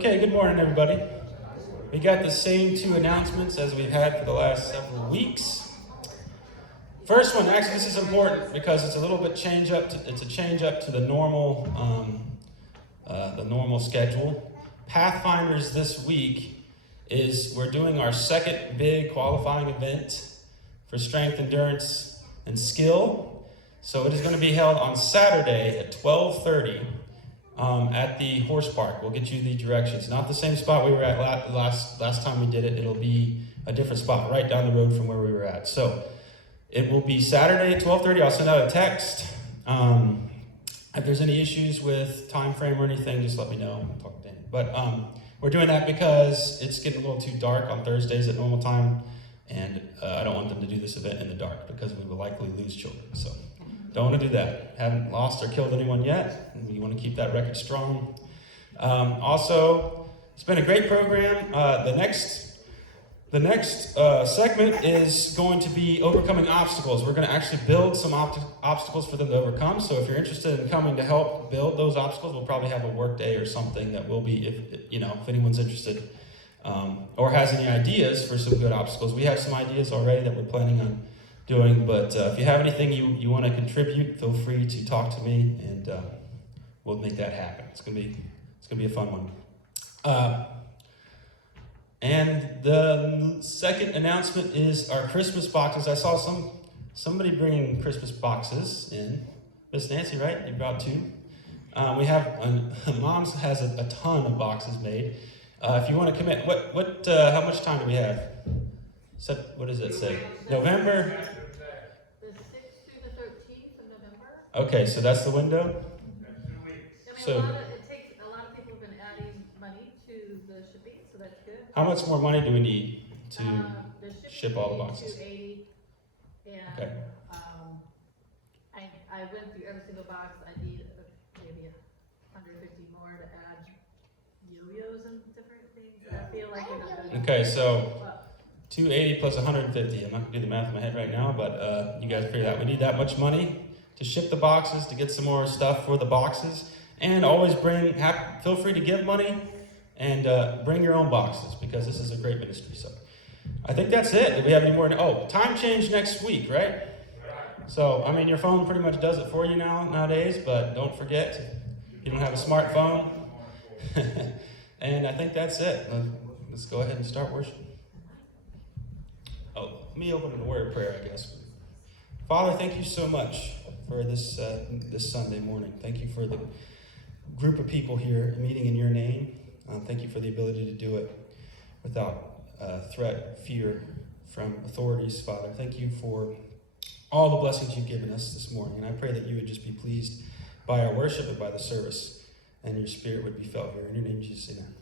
Okay, good morning, everybody. We got the same two announcements as we've had for the last several weeks. First one, actually, this is important because it's a little bit change up to the normal schedule. Pathfinders this week we're doing our second big qualifying event for strength, endurance, and skill. So it is going to be held on Saturday at 12:30 at the horse park. We'll get you the directions. Not the same spot we were at last time we did it. It'll be a different spot right down the road from where we were at. So it will be Saturday at 12:30. I'll send out a text. If there's any issues with time frame or anything, just let me know. I'll talk to Dan. But we're doing that because it's getting a little too dark on Thursdays at normal time, and I don't want them to do this event in the dark because we will likely lose children. So don't want to do that. Haven't lost or killed anyone yet, and we want to keep that record strong. Also, it's been a great program. The next segment is going to be overcoming obstacles. We're going to actually build some obstacles for them to overcome. So if you're interested in coming to help build those obstacles, we'll probably have a work day or something that will be, if anyone's interested or has any ideas for some good obstacles. We have some ideas already that we're planning on doing, but if you have anything you want to contribute, feel free to talk to me, and we'll make that happen. It's gonna be a fun one. And the second announcement is our Christmas boxes. I saw somebody bringing Christmas boxes in. Miss Nancy, right? You brought two. We have Mom's has a ton of boxes made. If you want to commit, how much time do we have? What does it say? November. Okay, so that's the window? So, a lot of people have been adding money to the shipping, so that's good. How much more money do we need to ship all the boxes? $280, and okay. I went through every single box. I need maybe 150 more to add yo-yos and different things. I feel like we're not gonna Okay, so 280 plus 150. I'm not gonna do the math in my head right now, but you guys figure that. We need that much money to ship the boxes, to get some more stuff for the boxes, and always feel free to give money and bring your own boxes, because this is a great ministry. So I think that's it. Do we have any more? Time change next week, right? So, your phone pretty much does it for you nowadays, but don't forget, you don't have a smartphone. And I think that's it. Let's go ahead and start worship. Let me open in a word of prayer, I guess. Father, thank you so much for this Sunday morning. Thank you for the group of people here meeting in your name. Thank you for the ability to do it without threat, fear from authorities, Father. Thank you for all the blessings you've given us this morning. And I pray that you would just be pleased by our worship and by the service, and your spirit would be felt here. In your name, Jesus, amen.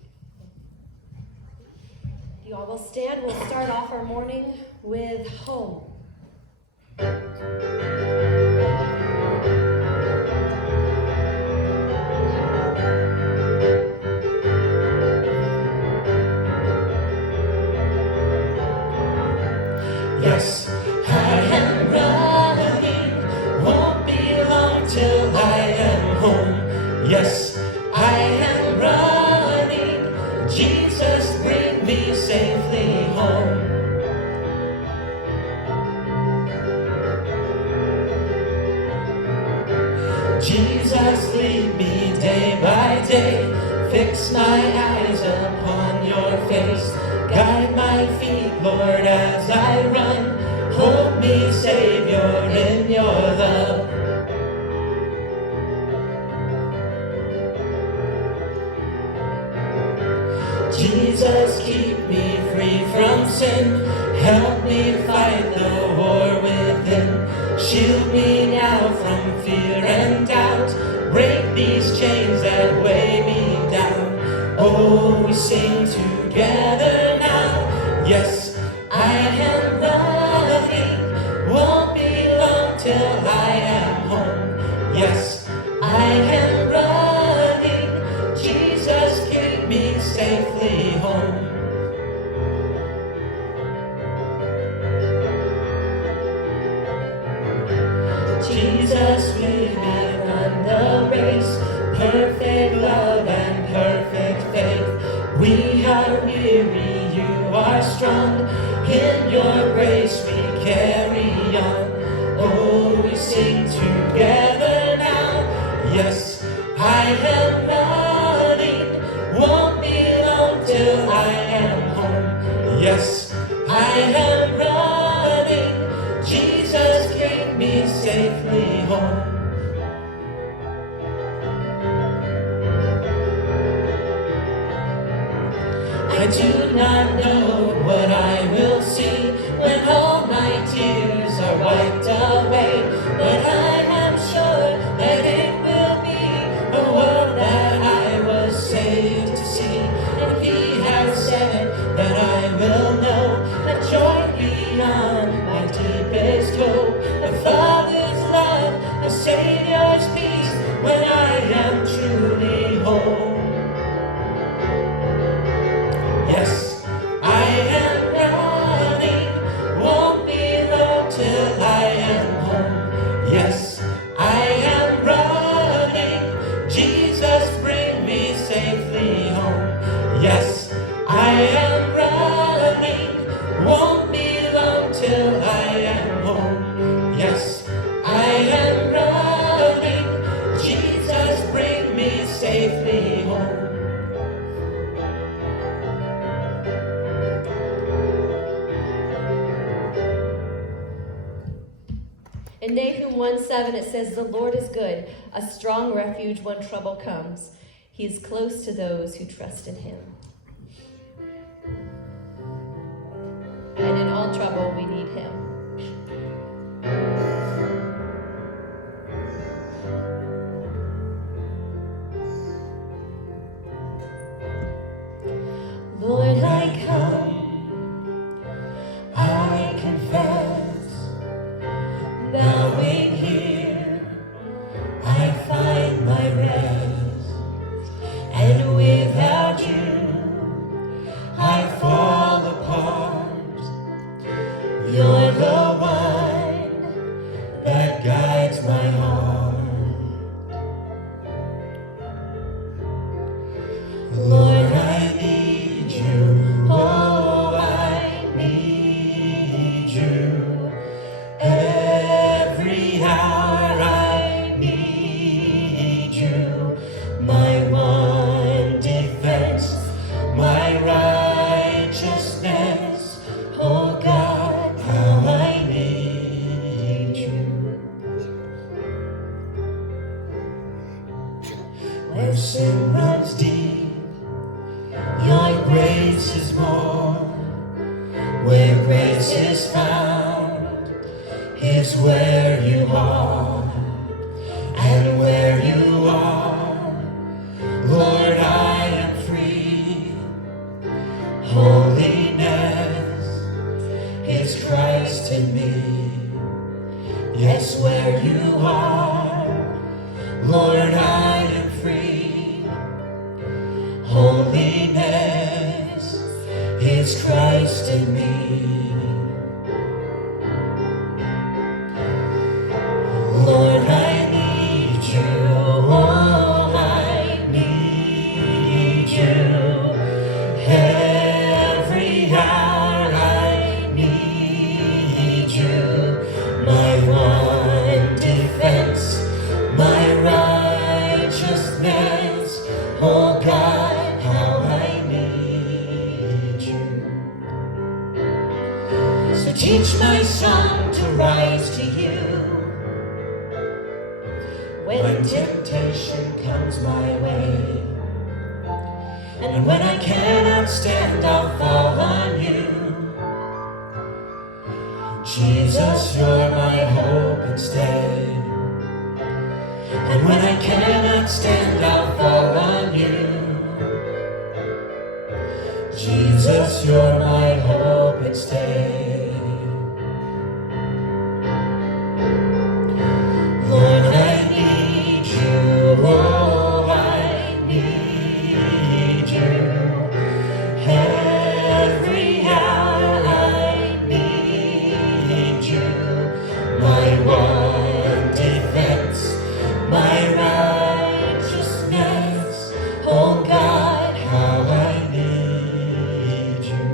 You all will stand. We'll start off our morning with Home. Yes, I am running, won't be long till I am home. Yes, I am running, Jesus bring me safely home. Jesus lead me day by day, fix my eyes upon your face. Guide my feet, Lord, as I run. Hold me, Savior, in your love. Jesus, keep me free from sin. Help me fight the war within. Shield me now from fear and doubt. Break these chains that weigh me down. Oh, we sing together now. Yes, I am running, won't be long till I am home. Yes, I am running, Jesus keep me safely home. Jesus, we may run the race, perfect love and perfect faith. am running, won't be long till I am home. Yes, I am running, Jesus bring me safely home. I do not know what I will see when all my tears are wiped away, but I am sure that it will be a world that I was saved to see. And He has said that I will know that joy beyond my deepest hope, a Father's love, a Savior's peace, when I am truly home. Yes, I am running, won't be long till I am home. Yes, I am running, Jesus bring me safely home. Yes, I am running, won't be long till I am home. Yes, I am running, Jesus bring me safely home. In Nahum 1:7 it says, "The Lord is good, a strong refuge when trouble comes. He is close to those who trust in Him." And in all trouble, we need Him. Lord, I come, I confess, bowing here, I find my rest, and without you, I fall apart. You're the one that guides my heart. Lord, I need you, oh, I need you. Every hour I need you, my one defense, my righteousness. Oh God, how I need you. Where sin runs deep, your grace is more. Where grace is found is where you are, and where you are, Lord, I am free. Holiness is Christ in me. Yes, where you are, Lord, I am free. Holiness is Christ in me. Lord, I need you, oh, I need you. Every hour I need you, my one defense, my righteousness. Oh God, how I need you. So teach my song to rise to you. When temptation comes my way, and when I cannot stand, I'll fall on you. Jesus, you're my hope and stay. And when I cannot stand, I'll fall on you. Jesus, you're my hope and stay. Lord, I need you, oh, I need you. Every hour I need you, my one defense, my righteousness. Oh God, how I need you.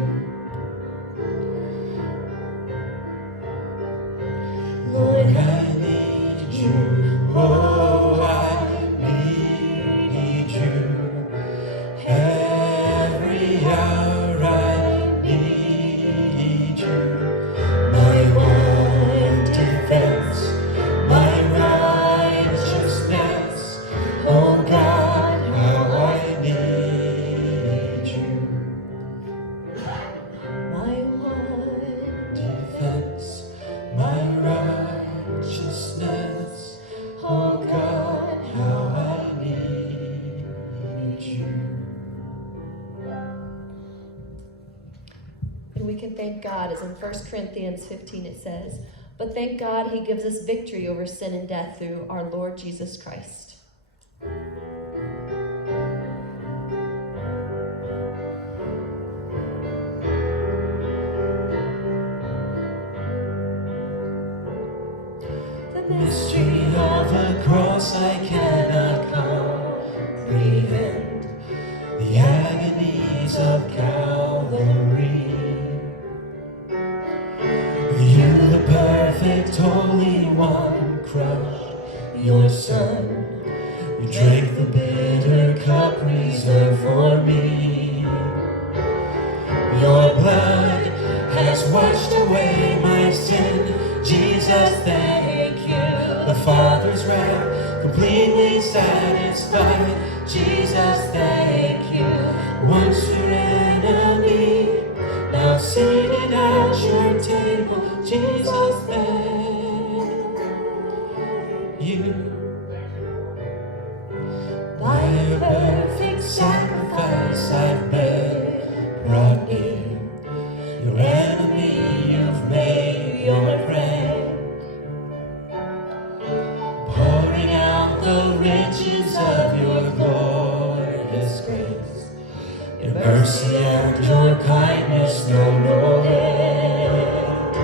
thank God, as in 1 Corinthians 15 it says, but thank God he gives us victory over sin and death through our Lord Jesus Christ. The mystery of the cross I cannot comprehend, the agonies of Calvary. You, the perfect Holy One, crushed your Son. You drank the bitter cup reserved for me. Your blood has washed away my sin. Jesus, thank you. The Father's wrath completely satisfied. Jesus, thank you. Once your enemy, now seated at your table. Jesus, thank you. By your perfect sacrifice I've been brought near. Your enemy you've made your friend. Pouring out the riches of your glorious grace. Your mercy and your kindness know no end.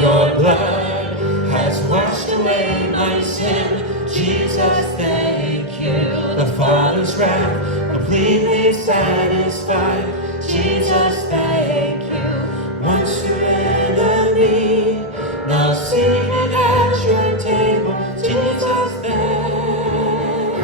Your blood has washed away my sin. Jesus, thank you. The Father's wrath completely satisfied. Jesus, thank you. Once your enemy, now seated at your table. Jesus, thank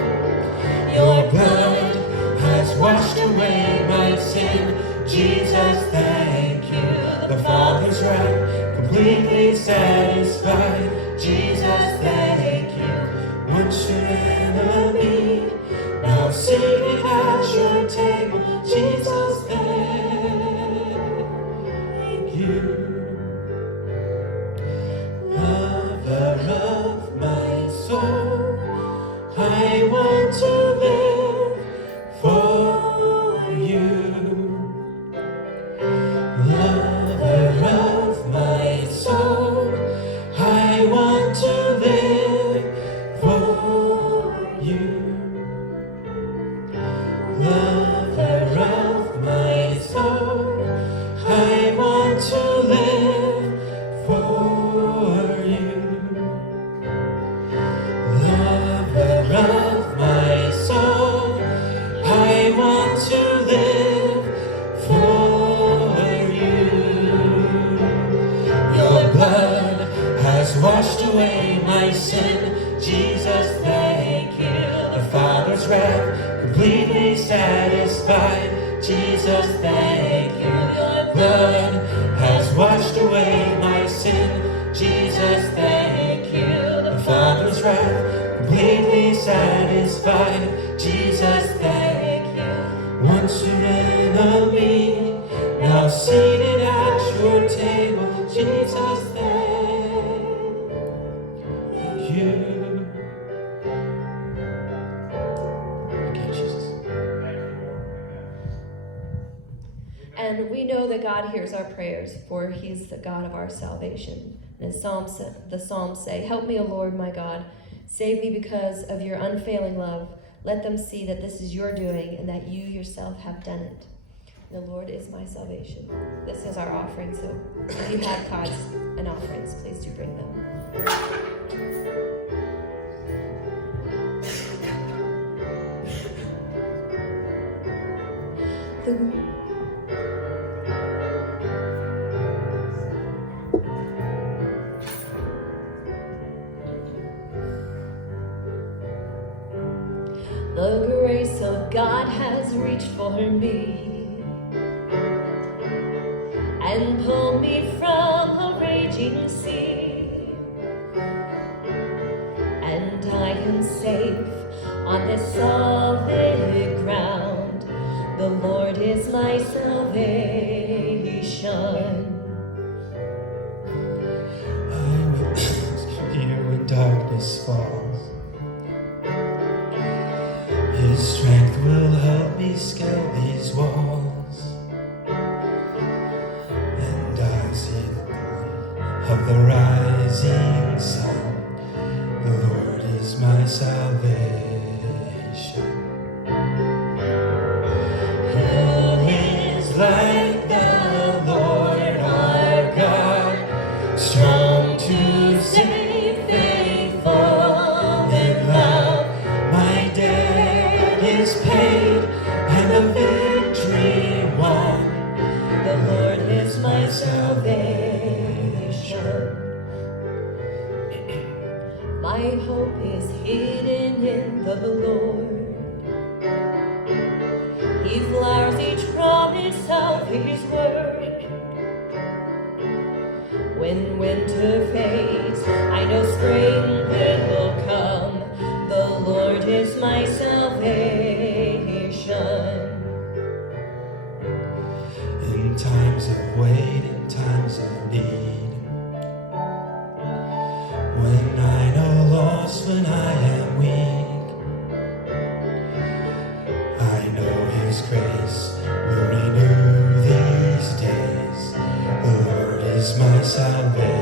you. Your blood has washed away my sin. Jesus, thank you. The Father's wrath completely satisfied. Jesus, thank you. Once your enemy, now seated at your table. Jesus, thank you. Lover of my soul, I want to live for you. Lover of my soul, I want to live for you. Lover of my soul, I want to live for you. Lover of my soul, I want to live for you. Your blood has washed away my sin. Jesus, thank you. The Father's wrath completely satisfied. Jesus, thank you. Your blood has washed away my sin. Jesus, thank you. The Father's wrath completely satisfied. Jesus, thank you. Once your enemy, now seated at your table. Jesus, thank you. Okay, Jesus. And we know that God hears our prayers, for he's the God of our salvation. And as the Psalms say, help me, O Lord, my God. Save me because of your unfailing love. Let them see that this is your doing and that you yourself have done it. The Lord is my salvation. This is our offering, so if you have tithes and offerings, please do bring them. The grace of God has reached for me and pulled me from a raging sea, and I am safe on this solid ground. The Lord is my salvation. I'm here when darkness falls. His strength will help me scale these walls. And Who is like the Lord our God, strong to save, faithful in love? My debt is paid and the victory won. The Lord is my salvation. My hope is hidden in the Lord. He flowers each promise of His word. When winter fades, I know spring will come. The Lord is my salvation. In times of wait, in times of need, when I know lost, when I am weak, I know His grace will renew these days. The Lord is my salvation.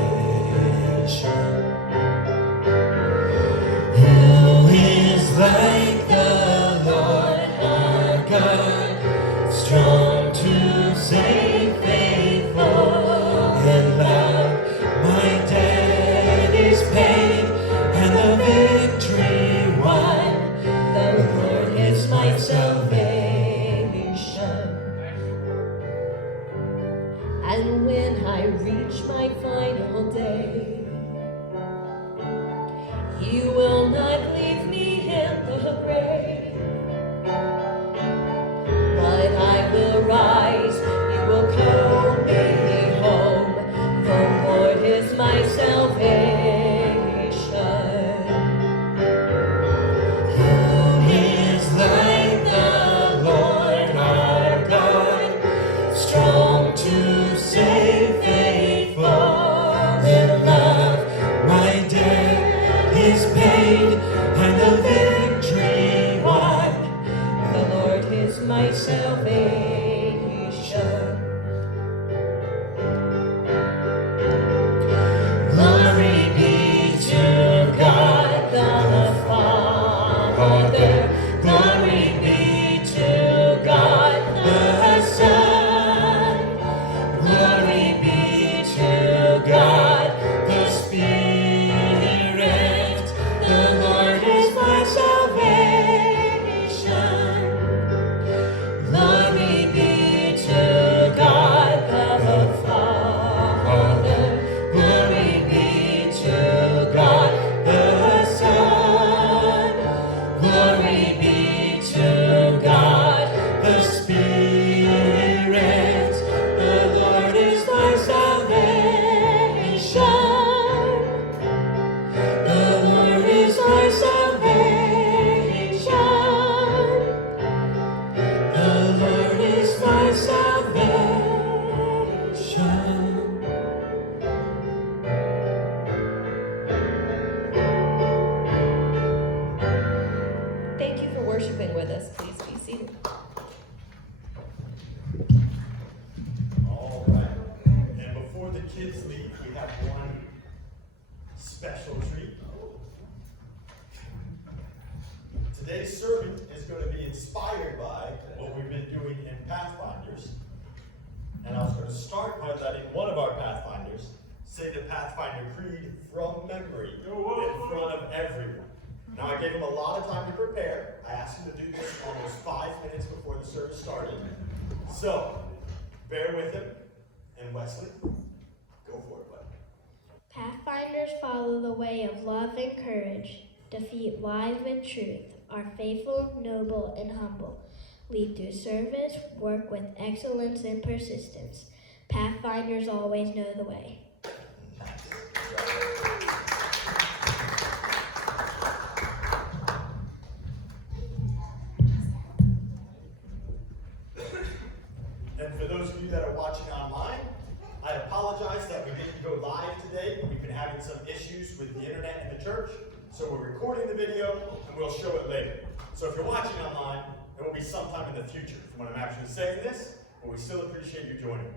Who is like the Lord our God, strong to save, faithful in love? My debt is paid and the victory won. The Lord is my salvation. And when I reach my final day, He will not leave me in the grave, but I will rise, He will call me home. The Lord is my salvation. Who is like the Lord our God, strong to save, faithful in love? My debt is paid and the victory won. The Lord is my salvation. Glory be to God the Father. Glory be to God the Son. Glory be to God the Spirit. The Lord is my salvation. Glory be to God the Father. Glory be to God the Son. Glory be to God the Spirit. The Lord is my salvation. The Lord is my salvation. The Lord is my salvation. Thank you for worshiping with us. Please be seated. All right. And before the kids leave, we have one special treat. Today's sermon is going to be inspired by what we've been doing in Pathfinders. And I was going to start by letting one of our Pathfinders say the Pathfinder Creed from memory in front of everyone. Now, I gave him a lot of time to prepare. I asked him to do this almost 5 minutes before the service started. So, bear with him. And Wesley, go for it, bud. Pathfinders follow the way of love and courage, defeat lies with truth, are faithful, noble, and humble, lead through service, work with excellence and persistence. Pathfinders always know the way. And for those of you that are watching online, I apologize that we didn't go live today. We've been having some issues with the internet in the church, so we're recording the video and we'll show it later. So if you're watching online, it will be sometime in the future from when I'm actually saying this, but we still appreciate you joining.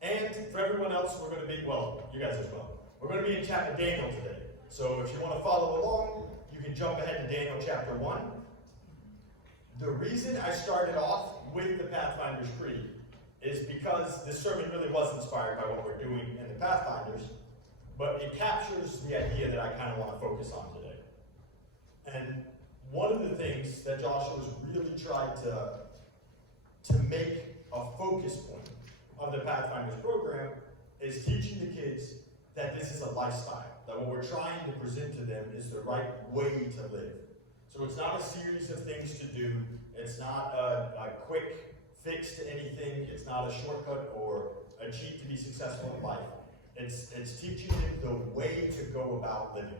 And for everyone else, we're going to be, well, you guys as well. We're going to be in chapter Daniel today. So if you want to follow along, you can jump ahead to Daniel chapter 1. The reason I started off with the Pathfinder's Creed is because this sermon really was inspired by what we're doing in the Pathfinders, but it captures the idea that I kind of want to focus on today. And one of the things that Joshua's really tried to make a focus point of the Pathfinders program is teaching the kids that this is a lifestyle, that what we're trying to present to them is the right way to live. So it's not a series of things to do, it's not a quick fix to anything, it's not a shortcut or a cheat to be successful in life. It's teaching them the way to go about living.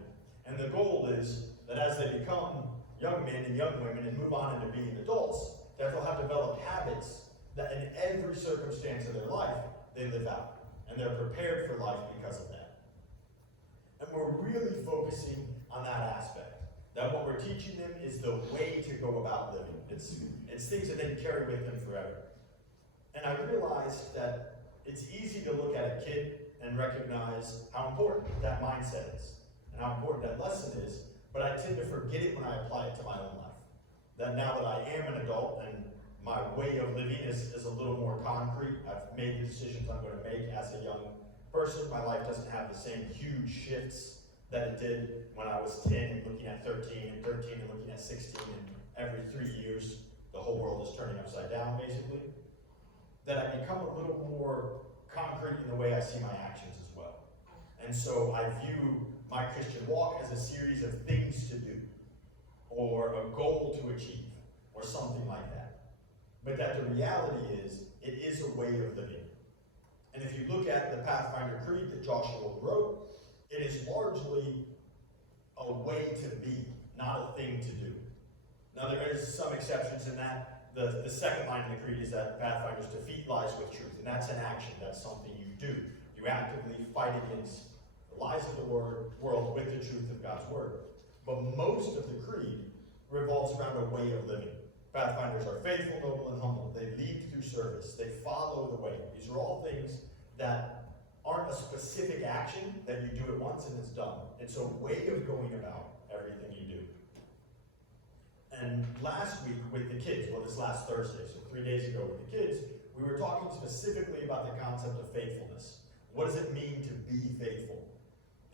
And the goal is that as they become young men and young women and move on into being adults, that they'll have developed habits that in every circumstance of their life, they live out. And they're prepared for life because of that. And we're really focusing on that aspect. That what we're teaching them is the way to go about living. It's things that they can carry with them forever. And I realized that it's easy to look at a kid and recognize how important that mindset is and how important that lesson is, but I tend to forget it when I apply it to my own life. That now that I am an adult and my way of living is a little more concrete, I've made the decisions I'm going to make as a young person. My life doesn't have the same huge shifts that it did when I was 10 and looking at 13 and 13 and looking at 16, and every 3 years the whole world is turning upside down basically. That I become a little more concrete in the way I see my actions as well. And so I view my Christian walk as a series of things to do, or a goal to achieve, or something like that. But that the reality is, it is a way of living. And if you look at the Pathfinder Creed that Joshua wrote, it is largely a way to be, not a thing to do. Now there is some exceptions in that. The second line in the creed is that Pathfinders defeat lies with truth, and that's an action, that's something you do. You actively fight against the lies of the world with the truth of God's word. But most of the creed revolves around a way of living. Pathfinders are faithful, noble, and humble. They lead through service. They follow the way. These are all things that aren't a specific action that you do it once and it's done. It's a way of going about everything you do. And last week with the kids, well, this last Thursday, so 3 days ago with the kids, we were talking specifically about the concept of faithfulness. What does it mean to be faithful?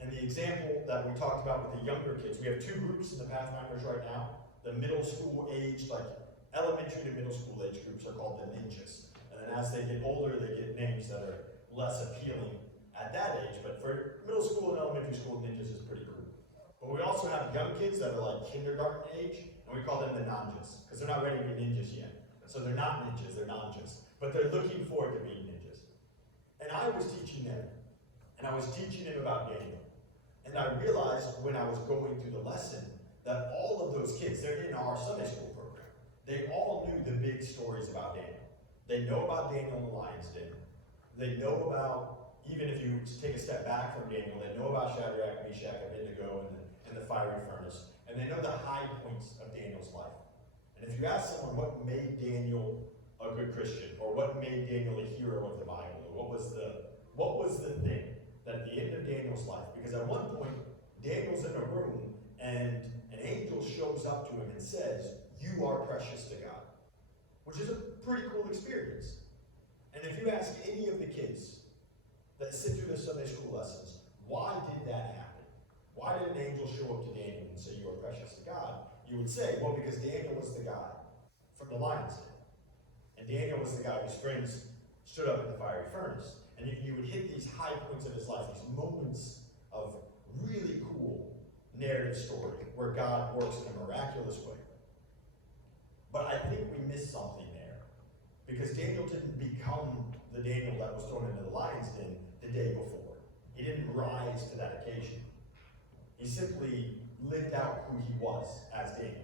And the example that we talked about with the younger kids, we have two groups in the Pathfinders right now. The middle school age, like elementary to middle school age groups are called the ninjas. And then as they get older, they get names that are less appealing at that age. But for middle school and elementary school, ninjas is pretty cool. But we also have young kids that are like kindergarten age, and we call them the nanjas, because they're not ready to be ninjas yet. So they're not ninjas, they're nanjas. But they're looking forward to being ninjas. And I was teaching them, and I was teaching them about Daniel. And I realized when I was going through the lesson that all of those kids, they're in our Sunday school program, they all knew the big stories about Daniel. They know about Daniel in the lion's den. They know about, even if you take a step back from Daniel, they know about Shadrach, Meshach, Abednego, and the fiery furnace. And they know the high points of Daniel's life. And if you ask someone what made Daniel a good Christian, or what made Daniel a hero of the Bible, or what was the thing that at the end of Daniel's life, because at one point, Daniel's in a room, and an angel shows up to him and says, "You are precious to God," which is a pretty cool experience. And if you ask any of the kids that sit through the Sunday school lessons, why did that happen? Why did an angel show up to Daniel and say, "You are precious to God"? You would say, well, because Daniel was the guy from the lion's den. And Daniel was the guy whose friends stood up in the fiery furnace. And you would hit these high points of his life, these moments of really cool narrative story where God works in a miraculous way. But I think we missed something there. Because Daniel didn't become the Daniel that was thrown into the lion's den the day before. He didn't rise to that occasion. He simply lived out who he was as Daniel.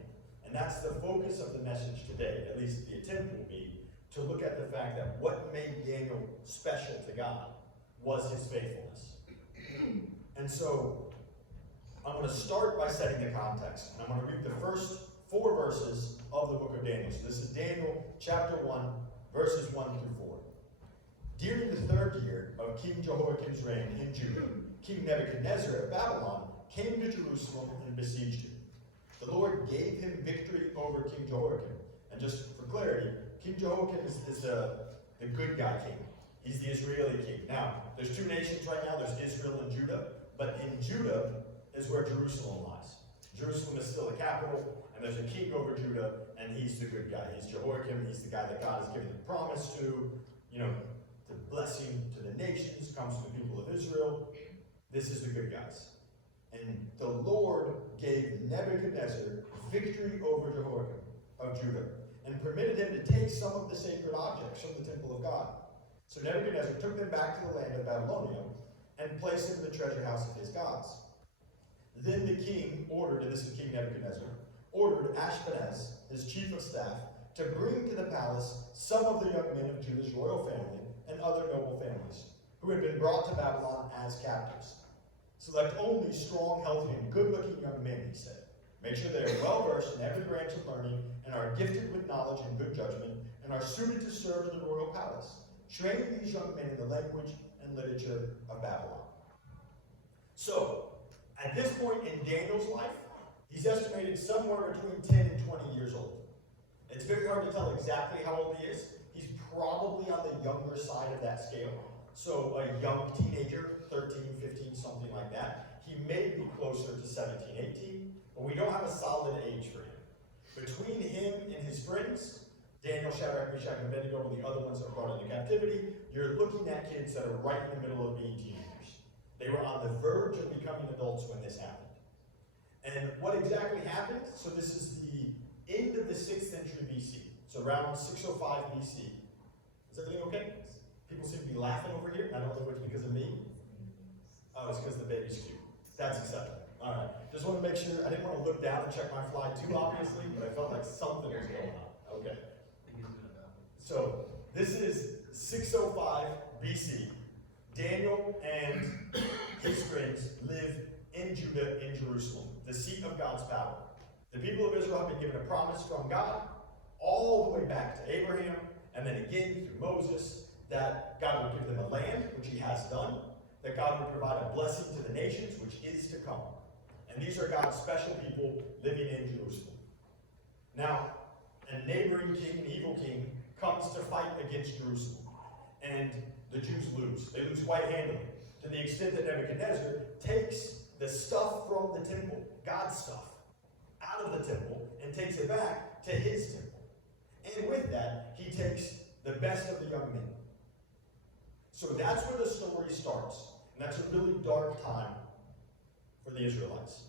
And that's the focus of the message today, at least the attempt will be, to look at the fact that what made Daniel special to God was his faithfulness. And so, I'm going to start by setting the context. And I'm going to read the first 4 verses of the book of Daniel. So this is Daniel chapter 1, verses 1 through 4. During the 3rd year of King Jehoiakim's reign in Judah, King Nebuchadnezzar of Babylon came to Jerusalem and besieged it. the Lord gave him victory over King Jehoiakim. And just for clarity, King Jehoiakim is the good guy king. He's the Israeli king. Now, there's two nations right now. There's Israel and Judah. But in Judah is where Jerusalem lies. Jerusalem is still the capital, and there's a king over Judah, and he's the good guy. He's Jehoiakim. He's the guy that God has given the promise to. You know, the blessing to the nations comes to the people of Israel. This is the good guys. And the Lord gave Nebuchadnezzar victory over Jehoiakim of Judah, and permitted him to take some of the sacred objects from the temple of God. So Nebuchadnezzar took them back to the land of Babylonia and placed them in the treasure house of his gods. Then the king ordered, and this is King Nebuchadnezzar, ordered Ashpenaz, his chief of staff, to bring to the palace some of the young men of Judah's royal family and other noble families, who had been brought to Babylon as captives. Select only strong, healthy, and good-looking young men, he said. Make sure they are well-versed in every branch of learning and are gifted with knowledge and good judgment and are suited to serve in the royal palace. Train these young men in the language and literature of Babylon. So, at this point in Daniel's life, he's estimated somewhere between 10 and 20 years old. It's very hard to tell exactly how old he is. He's probably on the younger side of that scale. So a young teenager, 13, 15, something like that. He may be closer to 17, 18, but we don't have a solid age for him. Between him and his friends, Daniel, Shadrach, Meshach, and Abednego, and the other ones that were brought into captivity, you're looking at kids that are right in the middle of being teenagers. They were on the verge of becoming adults when this happened. And what exactly happened? So this is the end of the 6th century BC. So around 605 BC. Is everything okay? People seem to be laughing over here. I don't know if it's because of me. Oh, it's because the baby's cute. That's acceptable. All right. Just want to make sure. I didn't want to look down and check my fly too obviously, but I felt like something was going on. Okay. So this is 605 BC. Daniel and his friends live in Judah, in Jerusalem, the seat of God's power. The people of Israel have been given a promise from God all the way back to Abraham, and then again through Moses, that God would give them a land, which he has done, that God would provide a blessing to the nations, which is to come. And these are God's special people living in Jerusalem. Now, a neighboring king, an evil king, comes to fight against Jerusalem. And the Jews lose. They lose quite handily, to the extent that Nebuchadnezzar takes the stuff from the temple, God's stuff, out of the temple, and takes it back to his temple. And with that, he takes the best of the young men. So that's where the story starts. And that's a really dark time for the Israelites.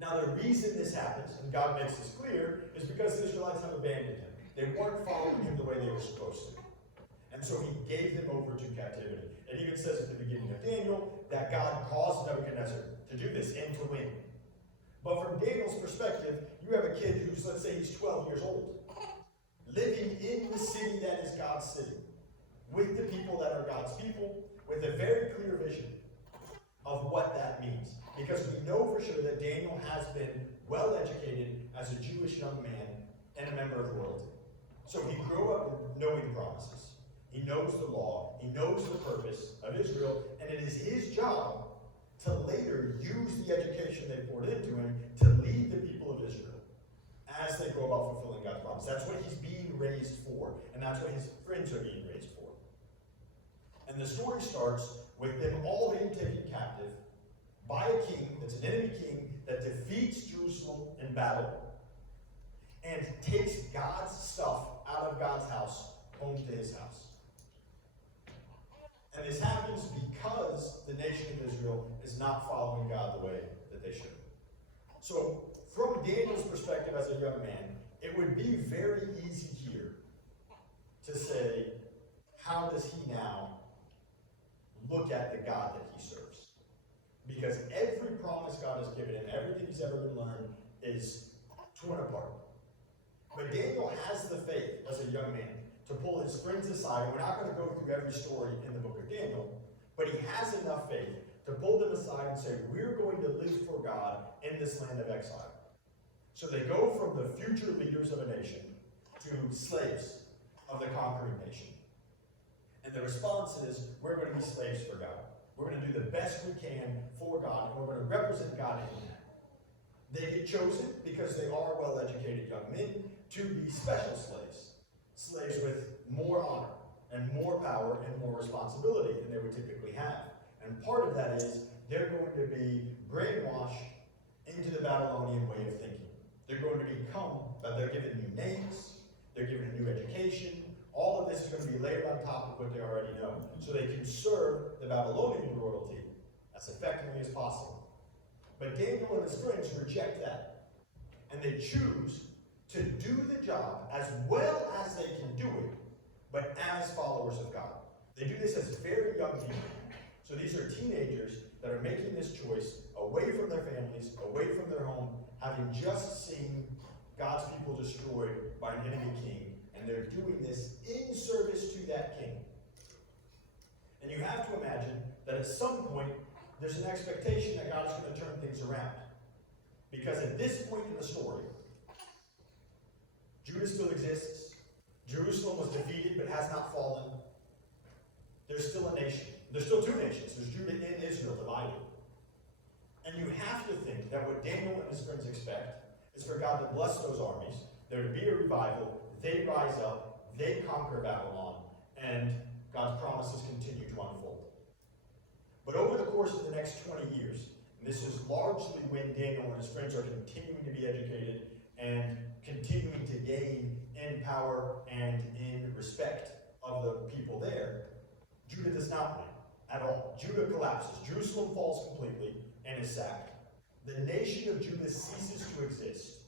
Now the reason this happens, and God makes this clear, is because the Israelites have abandoned him. They weren't following him the way they were supposed to. And so he gave them over to captivity. It even says at the beginning of Daniel that God caused Nebuchadnezzar to do this and to win. But from Daniel's perspective, you have a kid who's, let's say he's 12 years old, living in the city that is God's city, with the people that are God's people, with a very clear vision of what that means. Because we know for sure that Daniel has been well educated as a Jewish young man and a member of royalty. So he grew up knowing promises. He knows the law. He knows the purpose of Israel. And it is his job to later use the education they poured into him to lead the people of Israel as they go about fulfilling God's promise. That's what he's being raised for. And that's what his friends are being raised for. And the story starts with them all being taken captive by a king that's an enemy king that defeats Jerusalem in battle and takes God's stuff out of God's house home to his house. And this happens because the nation of Israel is not following God the way that they should. So, from Daniel's perspective as a young man, it would be very easy here to say, how does he now look at the God that he serves? Because every promise God has given him, everything he's ever been learned, is torn apart. But Daniel has the faith as a young man to pull his friends aside, and we're not going to go through every story in the book of Daniel, but he has enough faith to pull them aside and say, we're going to live for God in this land of exile. So they go from the future leaders of a nation to slaves of the conquering nation. And the response is, we're going to be slaves for God. We're going to do the best we can for God, and we're going to represent God in that. They get chosen because they are well-educated young men to be special slaves. Slaves with more honor and more power and more responsibility than they would typically have. And part of that is they're going to be brainwashed into the Babylonian way of thinking. They're going to become, they're given new names, they're given a new education. All of this is going to be layered on top of what they already know, so they can serve the Babylonian royalty as effectively as possible. But Daniel and his friends reject that, and they choose to do the job as well as they can do it, but as followers of God. They do this as very young people. So these are teenagers that are making this choice away from their families, away from their home, having just seen God's people destroyed by an enemy king, and they're doing this in service to that king. And you have to imagine that at some point, there's an expectation that God is going to turn things around. Because at this point in the story, Judah still exists. Jerusalem was defeated but has not fallen. There's still a nation. There's still two nations. There's Judah and Israel divided. And you have to think that what Daniel and his friends expect is for God to bless those armies, there to be a revival, they rise up, they conquer Babylon, and God's promises continue to unfold. But over the course of the next 20 years, and this is largely when Daniel and his friends are continuing to be educated and continuing to gain in power and in respect of the people there, Judah does not win at all. Judah collapses. Jerusalem falls completely and is sacked. The nation of Judah ceases to exist.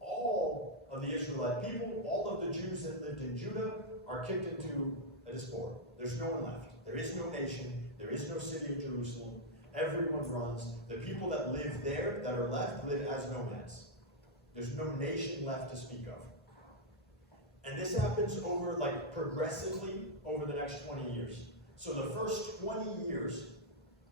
All of the Israelite people, all of the Jews that lived in Judah, are kicked into a diaspora. There's no one left. There is no nation. There is no city of Jerusalem. Everyone runs. The people that live there, that are left, live as nomads. There's no nation left to speak of. And this happens over, progressively over the next 20 years. So the first 20 years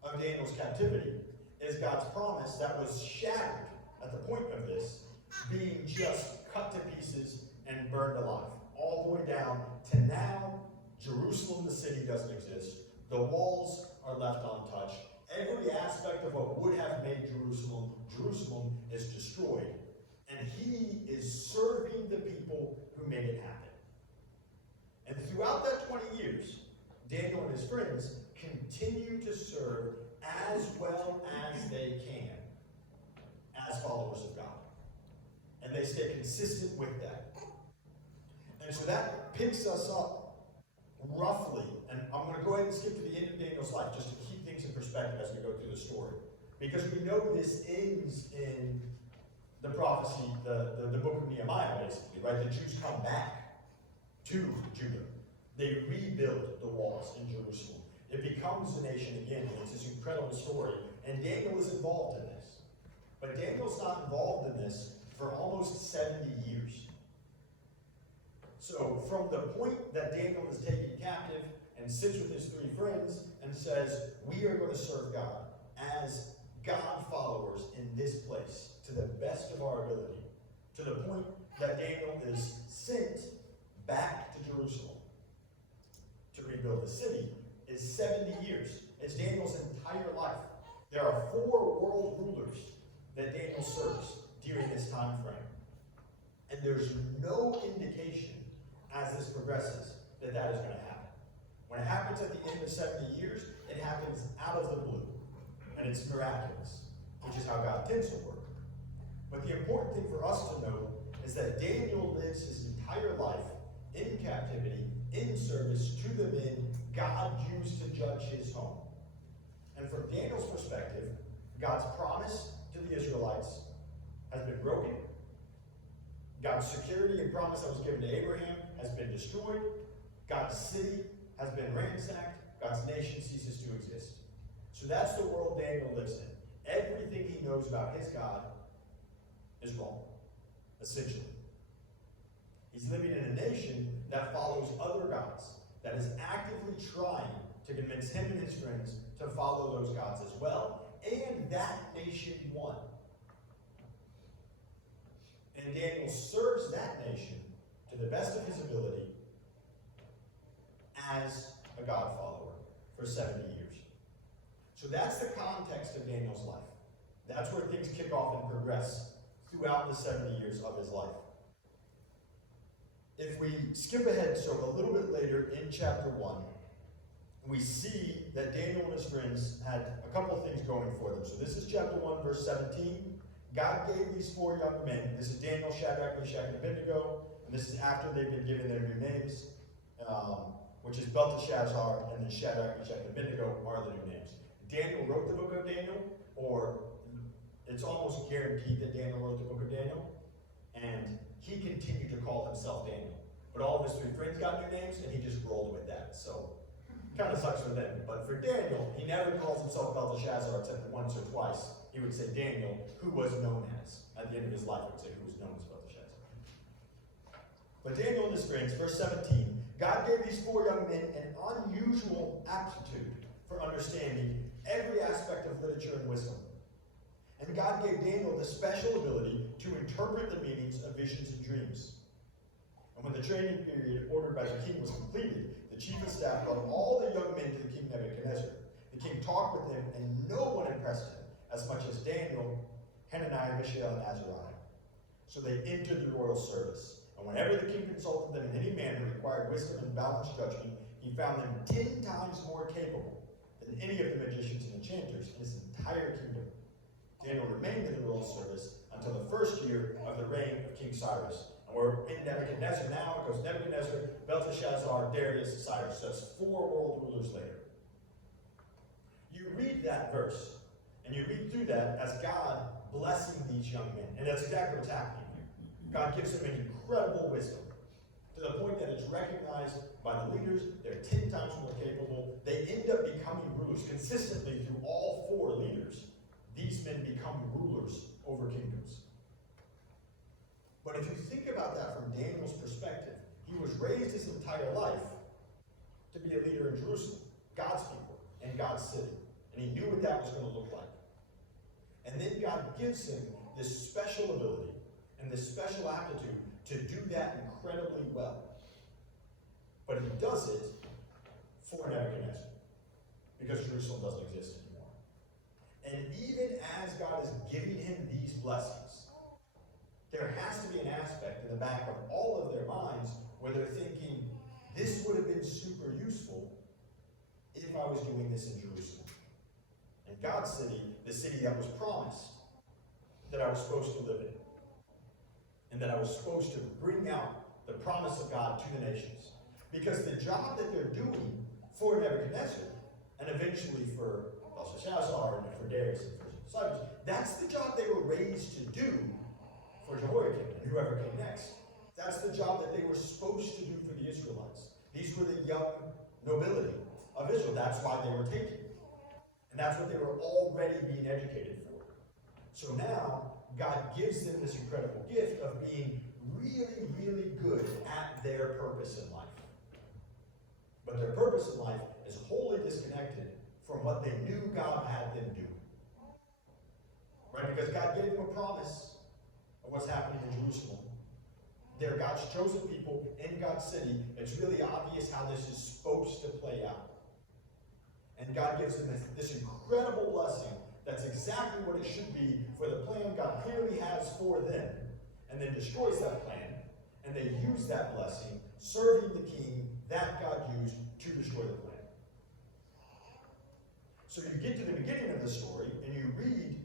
of Daniel's captivity is God's promise that was shattered at the point of this, being just cut to pieces and burned alive. All the way down to now, Jerusalem, the city, doesn't exist. The walls are left untouched. Every aspect of what would have made Jerusalem is destroyed. And he is serving the people who made it happen. And throughout that 20 years, Daniel and his friends continue to serve as well as they can as followers of God. And they stay consistent with that. And so that picks us up roughly, and I'm going to go ahead and skip to the end of Daniel's life just to keep things in perspective as we go through the story. Because we know this ends in the prophecy, the book of Nehemiah, basically, right? The Jews come back to Judah. They rebuild the walls in Jerusalem. It becomes a nation again, and it's this incredible story. And Daniel is involved in this. But Daniel's not involved in this for almost 70 years. So from the point that Daniel is taken captive and sits with his three friends and says, we are going to serve God as God followers in this place to the best of our ability, to the point that Daniel is sent back to Jerusalem to rebuild the city, is 70 years. It's Daniel's entire life. There are 4 world rulers that Daniel serves during this time frame. And there's no indication as this progresses that that is going to happen. When it happens at the end of 70 years, it happens out of the blue. And it's miraculous, which is how God tends to work. But the important thing for us to know is that Daniel lives his entire life in captivity, in service to the men God used to judge his home. And from Daniel's perspective, God's promise to the Israelites has been broken. God's security and promise that was given to Abraham has been destroyed. God's city has been ransacked. God's nation ceases to exist. So that's the world Daniel lives in. Everything he knows about his God is wrong, essentially. He's living in a nation that follows other gods, that is actively trying to convince him and his friends to follow those gods as well, and that nation won. And Daniel serves that nation to the best of his ability as a God follower for 70 years. So that's the context of Daniel's life. That's where things kick off and progress throughout the 70 years of his life. If we skip ahead, so a little bit later in chapter 1, we see that Daniel and his friends had a couple of things going for them. So this is chapter 1, verse 17. God gave these 4 young men, this is Daniel, Shadrach, Meshach, and Abednego, and this is after they've been given their new names, which is Belteshazzar, and then Shadrach, Meshach, and Abednego are the new names. Daniel wrote the book of Daniel, or it's almost guaranteed that Daniel wrote the book of Daniel, and he continued to call himself Daniel. But all of his 3 friends got new names, and he just rolled with that. So, kind of sucks for them. But for Daniel, he never calls himself Belteshazzar except once or twice. He would say Daniel, who was known as. At the end of his life, he would say who was known as Belteshazzar. But Daniel and his friends, verse 17, God gave these 4 young men an unusual aptitude for understanding every aspect of literature and wisdom. And God gave Daniel the special ability to interpret the meanings of visions and dreams. And when the training period ordered by the king was completed, the chief of staff brought all the young men to the king Nebuchadnezzar. The king talked with them, and no one impressed him as much as Daniel, Hananiah, Mishael, and Azariah. So they entered the royal service. And whenever the king consulted them in any manner required wisdom and balanced judgment, he found them 10 times more capable than any of the magicians and enchanters in his entire kingdom. Daniel remained in the royal service until the first year of the reign of King Cyrus. And we're in Nebuchadnezzar now. It goes Nebuchadnezzar, Belteshazzar, Darius, Cyrus. So that's 4 world rulers later. You read that verse, and you read through that as God blessing these young men. And that's exactly what's happening here. God gives them an incredible wisdom, to the point that it's recognized by the leaders. They're 10 times more capable. They end up becoming rulers. Consistently through all 4 leaders, these men become rulers over kingdoms. But if you think about that from Daniel's perspective, he was raised his entire life to be a leader in Jerusalem, God's people, and God's city. And he knew what that was going to look like. And then God gives him this special ability and this special aptitude to do that incredibly well. But he does it for Nebuchadnezzar, because Jerusalem doesn't exist anymore. And even as God is giving him these blessings, there has to be an aspect in the back of all of their minds where they're thinking, this would have been super useful if I was doing this in Jerusalem. And God's city, the city that was promised, that I was supposed to live in. And that I was supposed to bring out the promise of God to the nations. Because the job that they're doing for Nebuchadnezzar, and eventually for Belshazzar, and for Darius, and for Cyrus, that's the job they were raised to do for Jehoiakim and whoever came next. That's the job that they were supposed to do for the Israelites. These were the young nobility of Israel. That's why they were taken. And that's what they were already being educated for. So now, God gives them this incredible gift of being really, really good at their purpose in life. But their purpose in life is wholly disconnected from what they knew God had them do. Right? Because God gave them a promise of what's happening in Jerusalem. They're God's chosen people in God's city. It's really obvious how this is supposed to play out. And God gives them this incredible blessing that's exactly what it should be for the plan God clearly has for them, and then destroys that plan, and they use that blessing, serving the king that God used to destroy the plan. So you get to the beginning of the story, and you read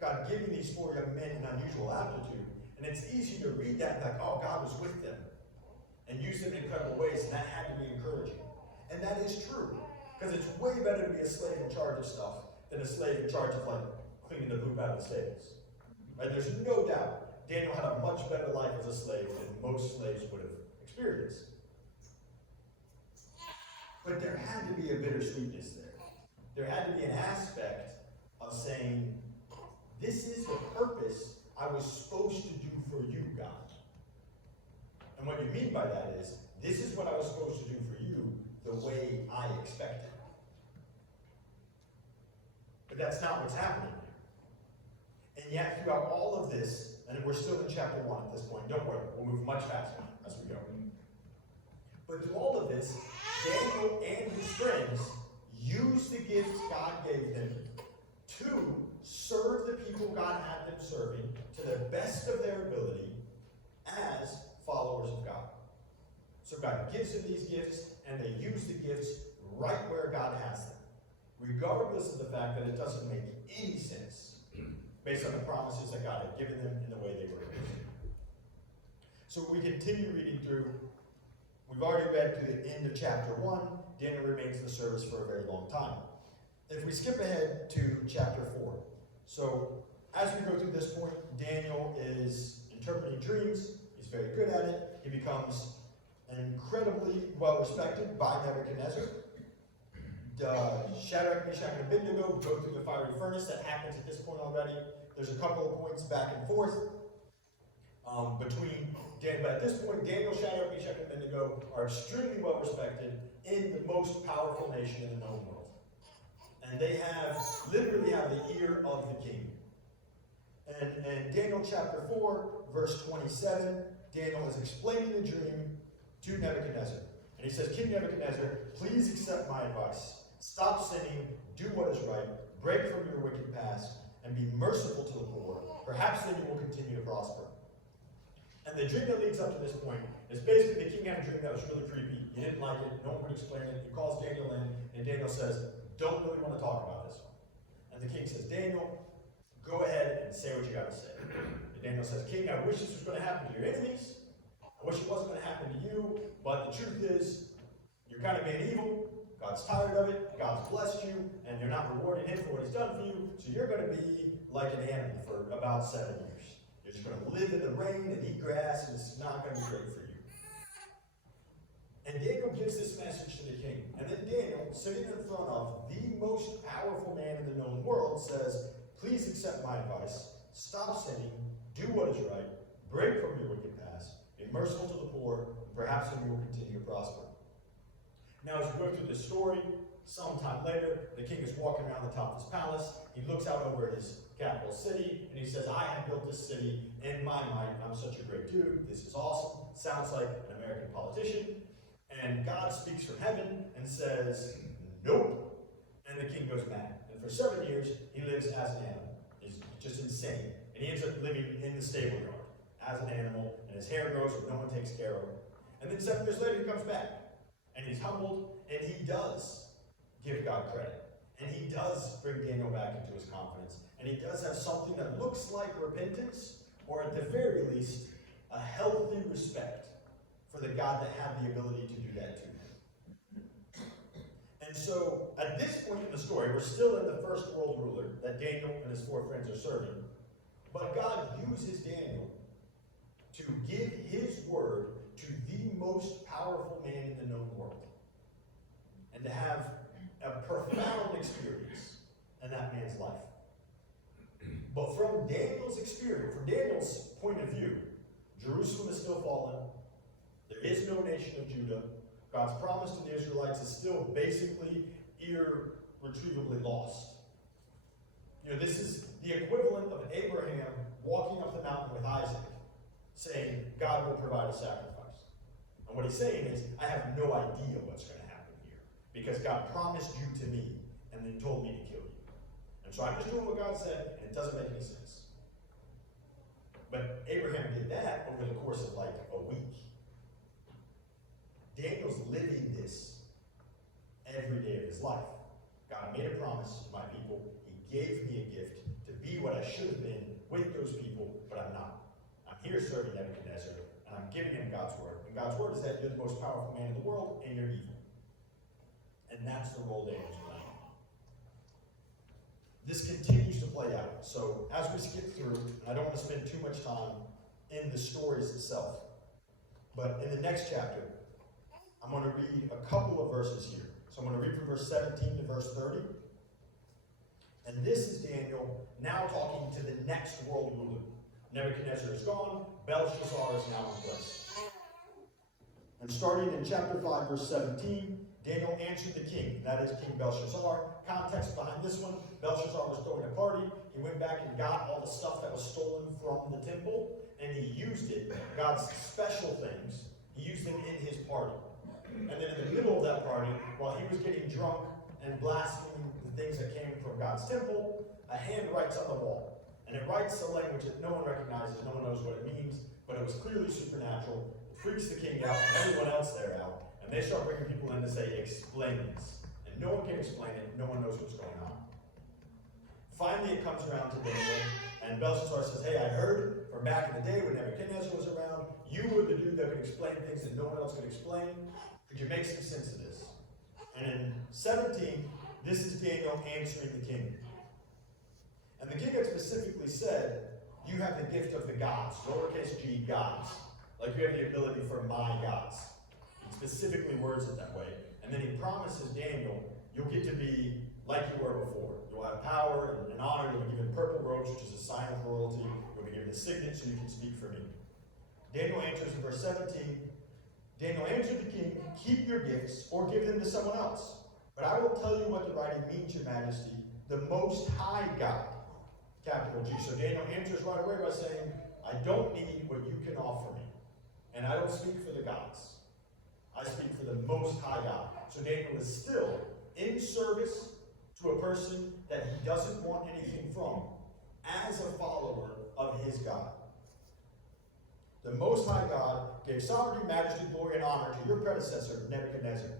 God giving these 4 young men an unusual aptitude, and it's easy to read that like, oh, God was with them, and used them in incredible ways, and that had to be encouraging. And that is true, because it's way better to be a slave in charge of stuff than a slave in charge of, like, cleaning the poop out of the stables. Right? There's no doubt Daniel had a much better life as a slave than most slaves would have experienced. But there had to be a bittersweetness there. There had to be an aspect of saying, this is the purpose I was supposed to do for you, God. And what you mean by that is, this is what I was supposed to do for you the way I expected. But that's not what's happening here. And yet, throughout all of this, and we're still in chapter 1 at this point, don't worry, we'll move much faster as we go. But through all of this, Daniel and his friends used the gifts God gave them to serve the people God had them serving to the best of their ability as followers of God. So God gives them these gifts, and they use the gifts right where God has them, regardless of the fact that it doesn't make any sense based on the promises that God had given them in the way they were living. So we continue reading through. We've already read to the end of chapter 1. Daniel remains in the service for a very long time. If we skip ahead to chapter 4. So as we go through this point, Daniel is interpreting dreams. He's very good at it. He becomes incredibly well respected by Nebuchadnezzar. Shadrach, Meshach, and Abednego go through the fiery furnace. That happens at this point already. There's a couple of points back and forth but at this point, Daniel, Shadrach, Meshach, and Abednego are extremely well respected in the most powerful nation in the known world. And they literally have the ear of the king. And Daniel chapter 4, verse 27, Daniel is explaining the dream to Nebuchadnezzar. And he says, King Nebuchadnezzar, please accept my advice. Stop sinning, do what is right, break from your wicked past, and be merciful to the poor. Perhaps then you will continue to prosper. And the dream that leads up to this point is basically the king had a dream that was really creepy. He didn't like it. No one could explain it. He calls Daniel in, and Daniel says, don't really want to talk about this one. And the king says, Daniel, go ahead and say what you got to say. And Daniel says, King, I wish this was going to happen to your enemies. I wish it wasn't going to happen to you. But the truth is, you're kind of being evil. God's tired of it. God's blessed you. And you're not rewarding him for what he's done for you. So you're going to be like an animal for about 7 years. You're just going to live in the rain and eat grass, and it's not going to be great for you. And Daniel gives this message to the king. And then Daniel, sitting in front of the most powerful man in the known world, says, please accept my advice. Stop sinning. Do what is right. Break from your wicked past. Be merciful to the poor. And perhaps then you will continue to prosper. Now, as we go through this story, sometime later, the king is walking around the top of his palace. He looks out over his capital city, and he says, I have built this city in my mind. I'm such a great dude. This is awesome. Sounds like an American politician. And God speaks from heaven and says, nope. And the king goes mad. And for 7 years, he lives as an animal. He's just insane. And he ends up living in the stable yard as an animal, and his hair grows and no one takes care of him. And then 7 years later, he comes back. And he's humbled, and he does give God credit. And he does bring Daniel back into his confidence. And he does have something that looks like repentance, or at the very least, a healthy respect for the God that had the ability to do that to him. And so, at this point in the story, we're still in the first world ruler that Daniel and his 4 friends are serving. But God uses Daniel to give his word to the most powerful man in the known world. And to have a profound experience in that man's life. But from Daniel's experience, from Daniel's point of view, Jerusalem is still fallen. There is no nation of Judah. God's promise to the Israelites is still basically irretrievably lost. You know, this is the equivalent of Abraham walking up the mountain with Isaac, saying, God will provide a sacrifice. And what he's saying is, I have no idea what's going to happen here, because God promised you to me, and then told me to kill you. And so I'm just doing what God said, and it doesn't make any sense. But Abraham did that over the course of like a week. Daniel's living this every day of his life. God made a promise to my people. He gave me a gift to be what I should have been with those people, but I'm not. I'm here serving Nebuchadnezzar, and I'm giving him God's word. And God's word is that you're the most powerful man in the world, and you're evil. And that's the role Daniel's playing. This continues to play out. So as we skip through, and I don't want to spend too much time in the stories itself, but in the next chapter, I'm going to read a couple of verses here. So I'm going to read from verse 17 to verse 30. And this is Daniel now talking to the next world ruler. Nebuchadnezzar is gone. Belshazzar is now in place. And starting in chapter 5, verse 17, Daniel answered the king, that is King Belshazzar. Context behind this one, Belshazzar was throwing a party. He went back and got all the stuff that was stolen from the temple, and he used it, God's special things, he used them in his party. And then in the middle of that party, while he was getting drunk and blaspheming things that came from God's temple, a hand writes on the wall. And it writes a language that no one recognizes, no one knows what it means, but it was clearly supernatural. It freaks the king out and everyone else there out. And they start bringing people in to say, explain this. And no one can explain it, no one knows what's going on. Finally, it comes around to Daniel, and Belshazzar says, hey, I heard from back in the day when Nebuchadnezzar was around, you were the dude that could explain things that no one else could explain. Could you make some sense of this? And in 17, this is Daniel answering the king. And the king had specifically said, you have the gift of the gods, lowercase g, gods. Like you have the ability for my gods. He specifically words it that way. And then he promises Daniel, you'll get to be like you were before. You'll have power and honor. You'll be given purple robes, which is a sign of royalty. You'll be given a signet so you can speak for me. Daniel answers in verse 17, Daniel answered the king, keep your gifts or give them to someone else. But I will tell you what the writing means, your majesty, the Most High God. Capital G. So Daniel answers right away by saying, I don't need what you can offer me. And I don't speak for the gods. I speak for the Most High God. So Daniel is still in service to a person that he doesn't want anything from, as a follower of his God. The Most High God gave sovereignty, majesty, glory, and honor to your predecessor, Nebuchadnezzar.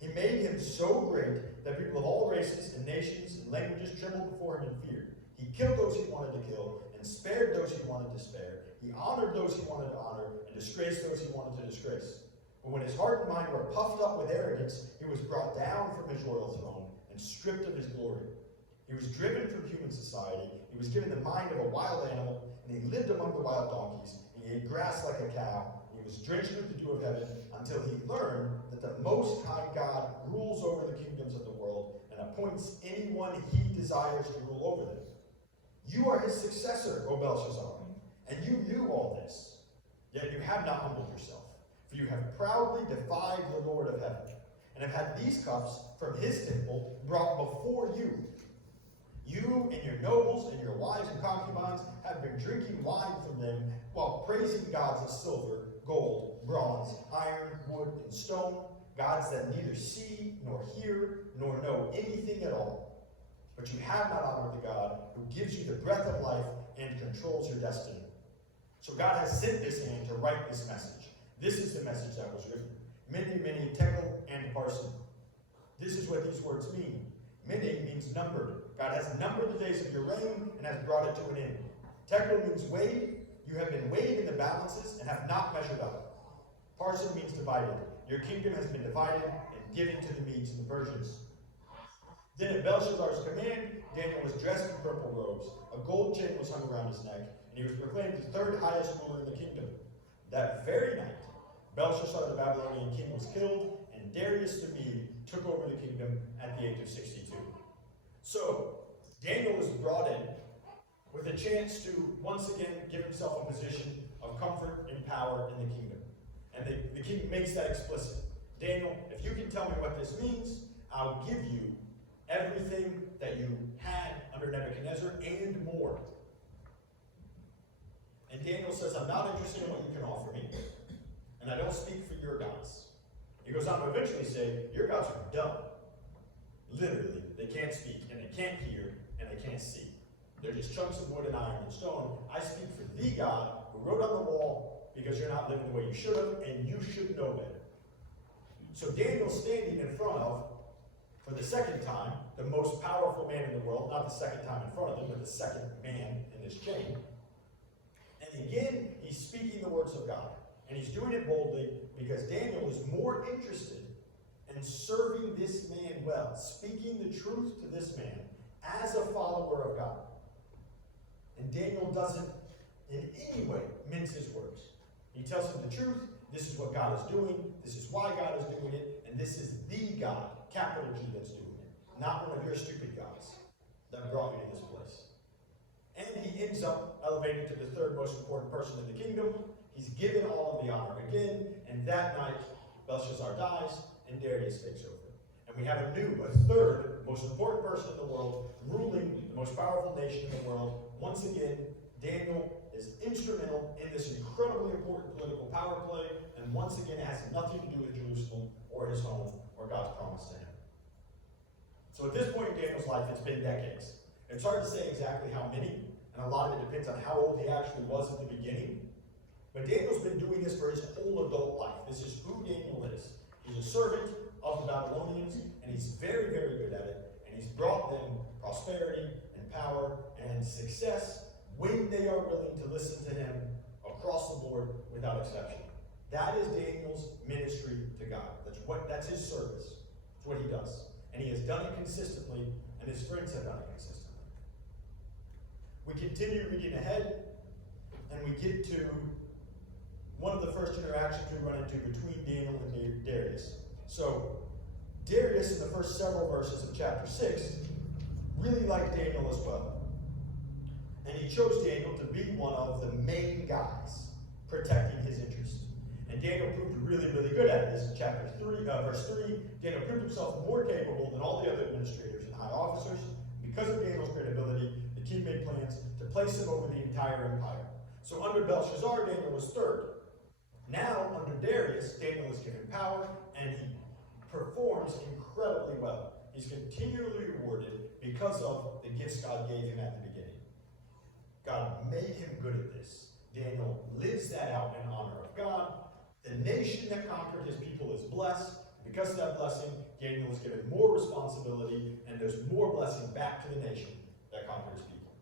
He made him so great that people of all races and nations and languages trembled before him in fear. He killed those he wanted to kill, and spared those he wanted to spare. He honored those he wanted to honor, and disgraced those he wanted to disgrace. But when his heart and mind were puffed up with arrogance, he was brought down from his royal throne and stripped of his glory. He was driven from human society. He was given the mind of a wild animal, and he lived among the wild donkeys. And he ate grass like a cow. And he was drenched with the dew of heaven until he learned that the Most High God rules over the kingdoms of the world and appoints anyone he desires to rule over them. You are his successor, O Belshazzar, and you knew all this. Yet you have not humbled yourself, for you have proudly defied the Lord of heaven, and have had these cups from his temple brought before you. You and your nobles and your wives and concubines have been drinking wine from them while praising gods of silver, gold, bronze, iron, wood, and stone, gods that neither see nor hear nor know anything at all. But you have not honored the God who gives you the breath of life and controls your destiny. So God has sent this hand to write this message. This is the message that was written. Mene, mene, tekel, and parsin. This is what these words mean. Mene means numbered. God has numbered the days of your reign and has brought it to an end. Tekel means weighed. You have been weighed in the balances and have not measured up. Parsin means divided. Your kingdom has been divided and given to the Medes and the Persians. Then at Belshazzar's command, Daniel was dressed in purple robes. A gold chain was hung around his neck, and he was proclaimed the third highest ruler in the kingdom. That very night, Belshazzar the Babylonian king was killed, and Darius the Mede took over the kingdom at the age of 62. So, Daniel was brought in with a chance to once again give himself a position of comfort and power in the kingdom. And the king makes that explicit. Daniel, if you can tell me what this means, I'll give you everything that you had under Nebuchadnezzar and more. And Daniel says, I'm not interested in what you can offer me, and I don't speak for your gods. He goes on to eventually say, your gods are dumb. Literally, they can't speak, and they can't hear, and they can't see. They're just chunks of wood and iron and stone. I speak for the God who wrote on the wall, because you're not living the way you should have, and you should know better. So Daniel's standing in front of, for the second time, the most powerful man in the world, not the second time in front of him, but the second man in this chain. And again, he's speaking the words of God. And he's doing it boldly because Daniel is more interested in serving this man well, speaking the truth to this man as a follower of God. And Daniel doesn't in any way mince his words. He tells him the truth. This is what God is doing. This is why God is doing it. And this is the God, capital G, that's doing it. Not one of your stupid gods that brought you to this place. And he ends up elevated to the third most important person in the kingdom. He's given all of the honor again. And that night, Belshazzar dies and Darius takes over. And we have a third most important person in the world, ruling the most powerful nation in the world. Once again, Daniel is instrumental in this incredibly important political power play, and once again it has nothing to do with Jerusalem or his home or God's promise to him. So at this point in Daniel's life, it's been decades. It's hard to say exactly how many, and a lot of it depends on how old he actually was at the beginning. But Daniel's been doing this for his whole adult life. This is who Daniel is. He's a servant of the Babylonians, and he's very, very good at it. And he's brought them prosperity and power and success when they are willing to listen to him across the board without exception. That is Daniel's ministry to God. That's his service. It's what he does. And he has done it consistently, and his friends have done it consistently. We continue reading ahead, and we get to one of the first interactions we run into between Daniel and Darius. So, Darius, in the first several verses of chapter 6, really liked Daniel as well. And he chose Daniel to be one of the main guys protecting his interests. And Daniel proved really, really good at it. This is chapter 3, verse 3. Daniel proved himself more capable than all the other administrators and high officers. Because of Daniel's great ability, the king made plans to place him over the entire empire. So under Belshazzar, Daniel was third. Now, under Darius, Daniel is given power, and he performs incredibly well. He's continually rewarded because of the gifts God gave him at the beginning. God made him good at this. Daniel lives that out in honor of God. The nation that conquered his people is blessed. Because of that blessing, Daniel is given more responsibility, and there's more blessing back to the nation that conquered his people.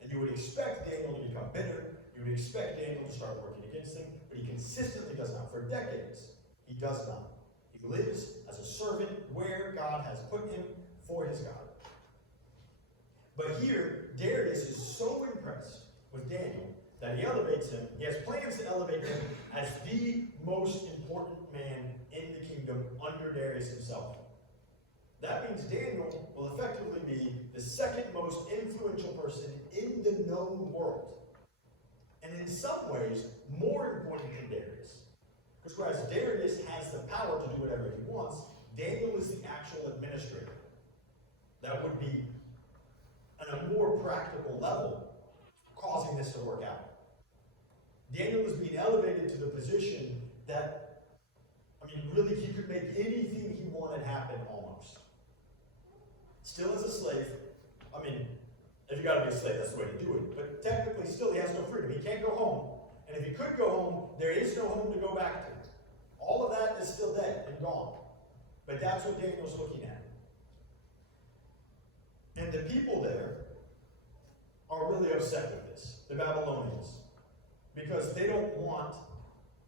And you would expect Daniel to become bitter. You would expect Daniel to start working against him, but he consistently does not. For decades, he does not. He lives as a servant where God has put him for his God. But here, Darius is so impressed with Daniel that he elevates him. He has plans to elevate him as the most important man in the kingdom under Darius himself. That means Daniel will effectively be the second most influential person in the known world. And in some ways, more important than Darius. Because whereas Darius has the power to do whatever he wants, Daniel is the actual administrator. That would be, on a more practical level, causing this to work out. Daniel is being elevated to the position that, really, he could make anything he wanted happen almost. Still as a slave, if you gotta be a slave, that's the way to do it. But technically, still, he has no freedom. He can't go home. And if he could go home, there is no home to go back to. All of that is still dead and gone. But that's what Daniel's looking at. And the people there are really upset with this, the Babylonians, because they don't want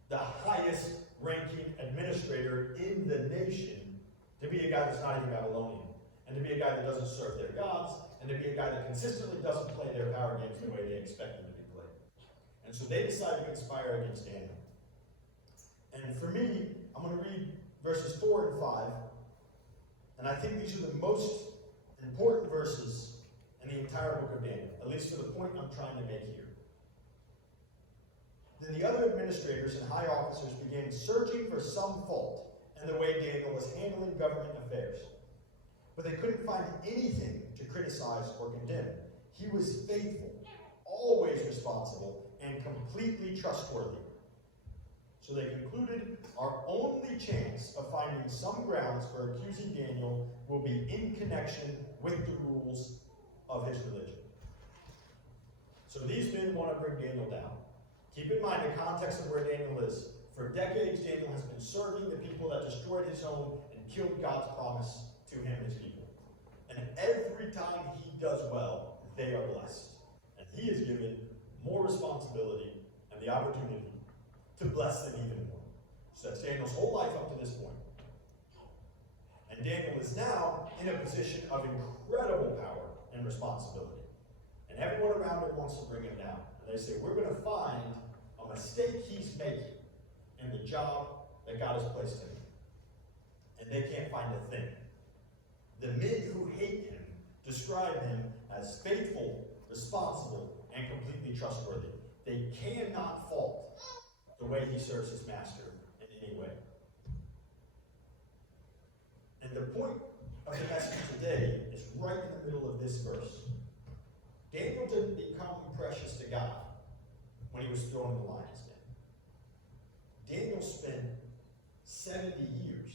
the highest ranking administrator in the nation to be a guy that's not even Babylonian, and to be a guy that doesn't serve their gods, and to be a guy that consistently doesn't play their power games the way they expect them to be played. And so they decide to conspire against Daniel. And for me, I'm going to read verses 4 and 5, and I think these are the most important verses in the entire book of Daniel, at least for the point I'm trying to make here. Then the other administrators and high officers began searching for some fault in the way Daniel was handling government affairs. But they couldn't find anything to criticize or condemn. He was faithful, always responsible, and completely trustworthy. So they concluded, our only chance of finding some grounds for accusing Daniel will be in connection with the rules of his religion. So these men want to bring Daniel down. Keep in mind the context of where Daniel is. For decades, Daniel has been serving the people that destroyed his home and killed God's promise to him and his people. And every time he does well, they are blessed. And he is given more responsibility and the opportunity to bless them even more. So that's Daniel's whole life up to this point. And Daniel is now in a position of incredible power and responsibility. And everyone around him wants to bring him down. And they say, we're going to find a mistake he's making in the job that God has placed him in. And they can't find a thing. The men who hate him describe him as faithful, responsible, and completely trustworthy. They cannot fault the way he serves his master in any way. And the point of the message today is right in the middle of this verse. Daniel didn't become precious to God when he was thrown in the lion's den. Daniel spent 70 years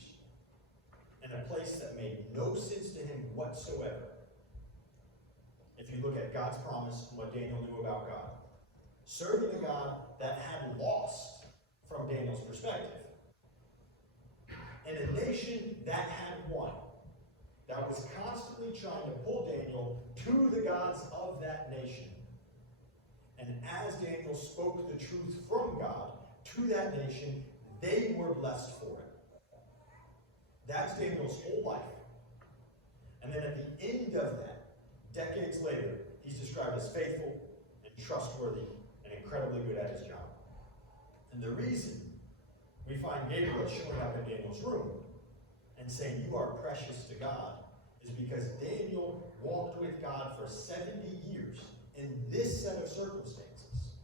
in a place that made no sense to him whatsoever. If you look at God's promise and what Daniel knew about God, serving a God that had lost from Daniel's perspective, in a nation that had won, that was constantly trying to pull Daniel to the gods of that nation. And as Daniel spoke the truth from God to that nation, they were blessed for it. That's Daniel's whole life. And then at the end of that, decades later, he's described as faithful and trustworthy and incredibly good at his job. And the reason we find Gabriel showing up in Daniel's room and saying, "You are precious to God," is because Daniel walked with God for 70 years in this set of circumstances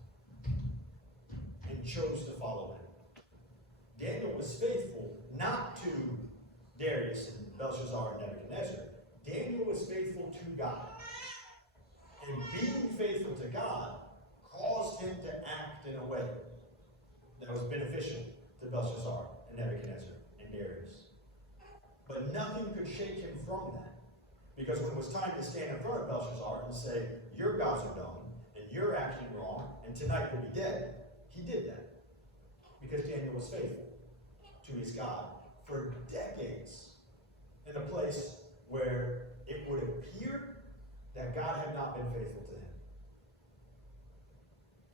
and chose to follow him. Daniel was faithful not to Darius and Belshazzar and Nebuchadnezzar. Daniel was faithful to God. And being faithful to God caused him to act in a way that was beneficial to Belshazzar and Nebuchadnezzar and Darius. But nothing could shake him from that. Because when it was time to stand in front of Belshazzar and say, "Your gods are dumb, and you're acting wrong, and tonight you'll be dead," he did that. Because Daniel was faithful to his God for decades in a place where it would appear that God had not been faithful to him.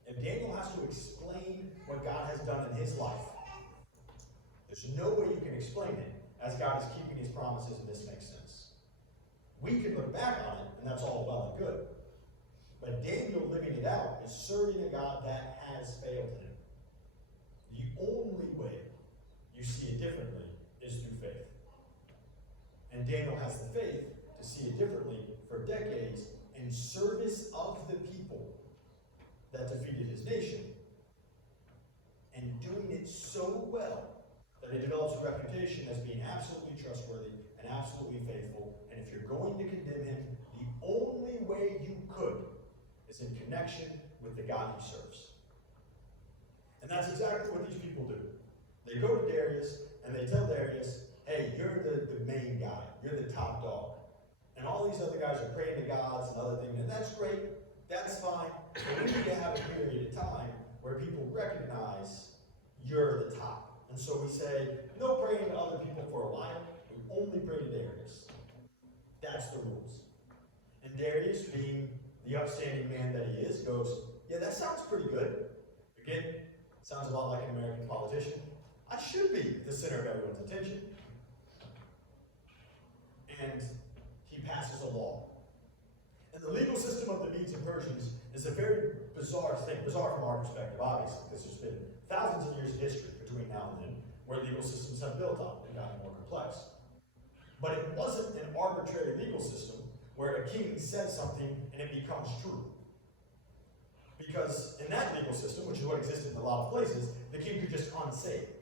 If Daniel has to explain what God has done in his life, there's no way you can explain it as God is keeping his promises and this makes sense. We can look back on it, and that's all well and good. But Daniel living it out is serving a God that has failed him. The only way you see it differently is through faith. And Daniel has the faith to see it differently for decades in service of the people that defeated his nation, and doing it so well that he develops a reputation as being absolutely trustworthy and absolutely faithful. And if you're going to condemn him, the only way you could is in connection with the God he serves. And that's exactly what these people do. They go to Darius and they tell Darius, "Hey, you're the main guy. You're the top dog. And all these other guys are praying to gods and other things, and that's great. That's fine. But we need to have a period of time where people recognize you're the top." And so we say, no praying to other people for a while. We only pray to Darius. That's the rules. And Darius, being the upstanding man that he is, goes, "Yeah, that sounds pretty good." Again, sounds a lot like an American politician. I should be the center of everyone's attention. And he passes a law. And the legal system of the Medes and Persians is a very bizarre thing. Bizarre from our perspective, obviously, because there's been thousands of years of history between now and then where legal systems have built up and gotten more complex. But it wasn't an arbitrary legal system where a king says something and it becomes true. Because in that legal system, which is what existed in a lot of places, the king could just unsay it.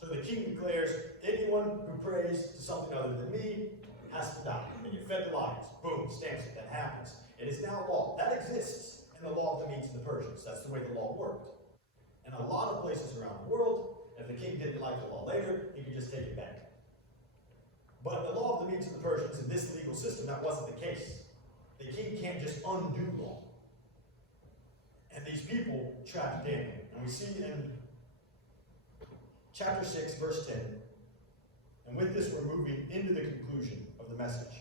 So the king declares, anyone who prays to something other than me has to die. And you fed the lions. Boom, stamps it. That happens. It is now law. That exists in the law of the Medes and the Persians. That's the way the law worked. In a lot of places around the world, if the king didn't like the law later, he could just take it back. But in the law of the Medes and the Persians, in this legal system, that wasn't the case. The king can't just undo law. And these people trapped Daniel. And we see in chapter 6, verse 10, and with this we're moving into the conclusion of the message.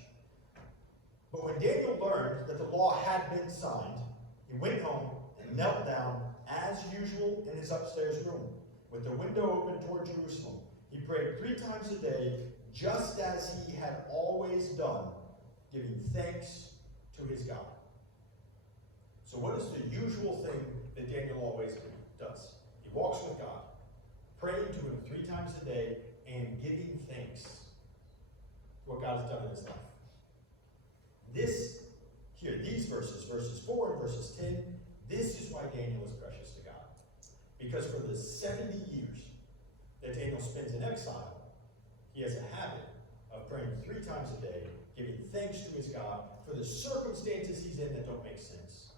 But when Daniel learned that the law had been signed, he went home and knelt down as usual in his upstairs room, with the window open toward Jerusalem. He prayed 3 times a day, just as he had always done, giving thanks to his God. So what is the usual thing that Daniel always does? He walks with God, praying to him 3 times a day, and giving thanks for what God has done in his life. This, here, these verses 4 and verses 10, this is why Daniel is precious to God. Because for the 70 years that Daniel spends in exile, he has a habit of praying 3 times a day, giving thanks to his God for the circumstances he's in that don't make sense.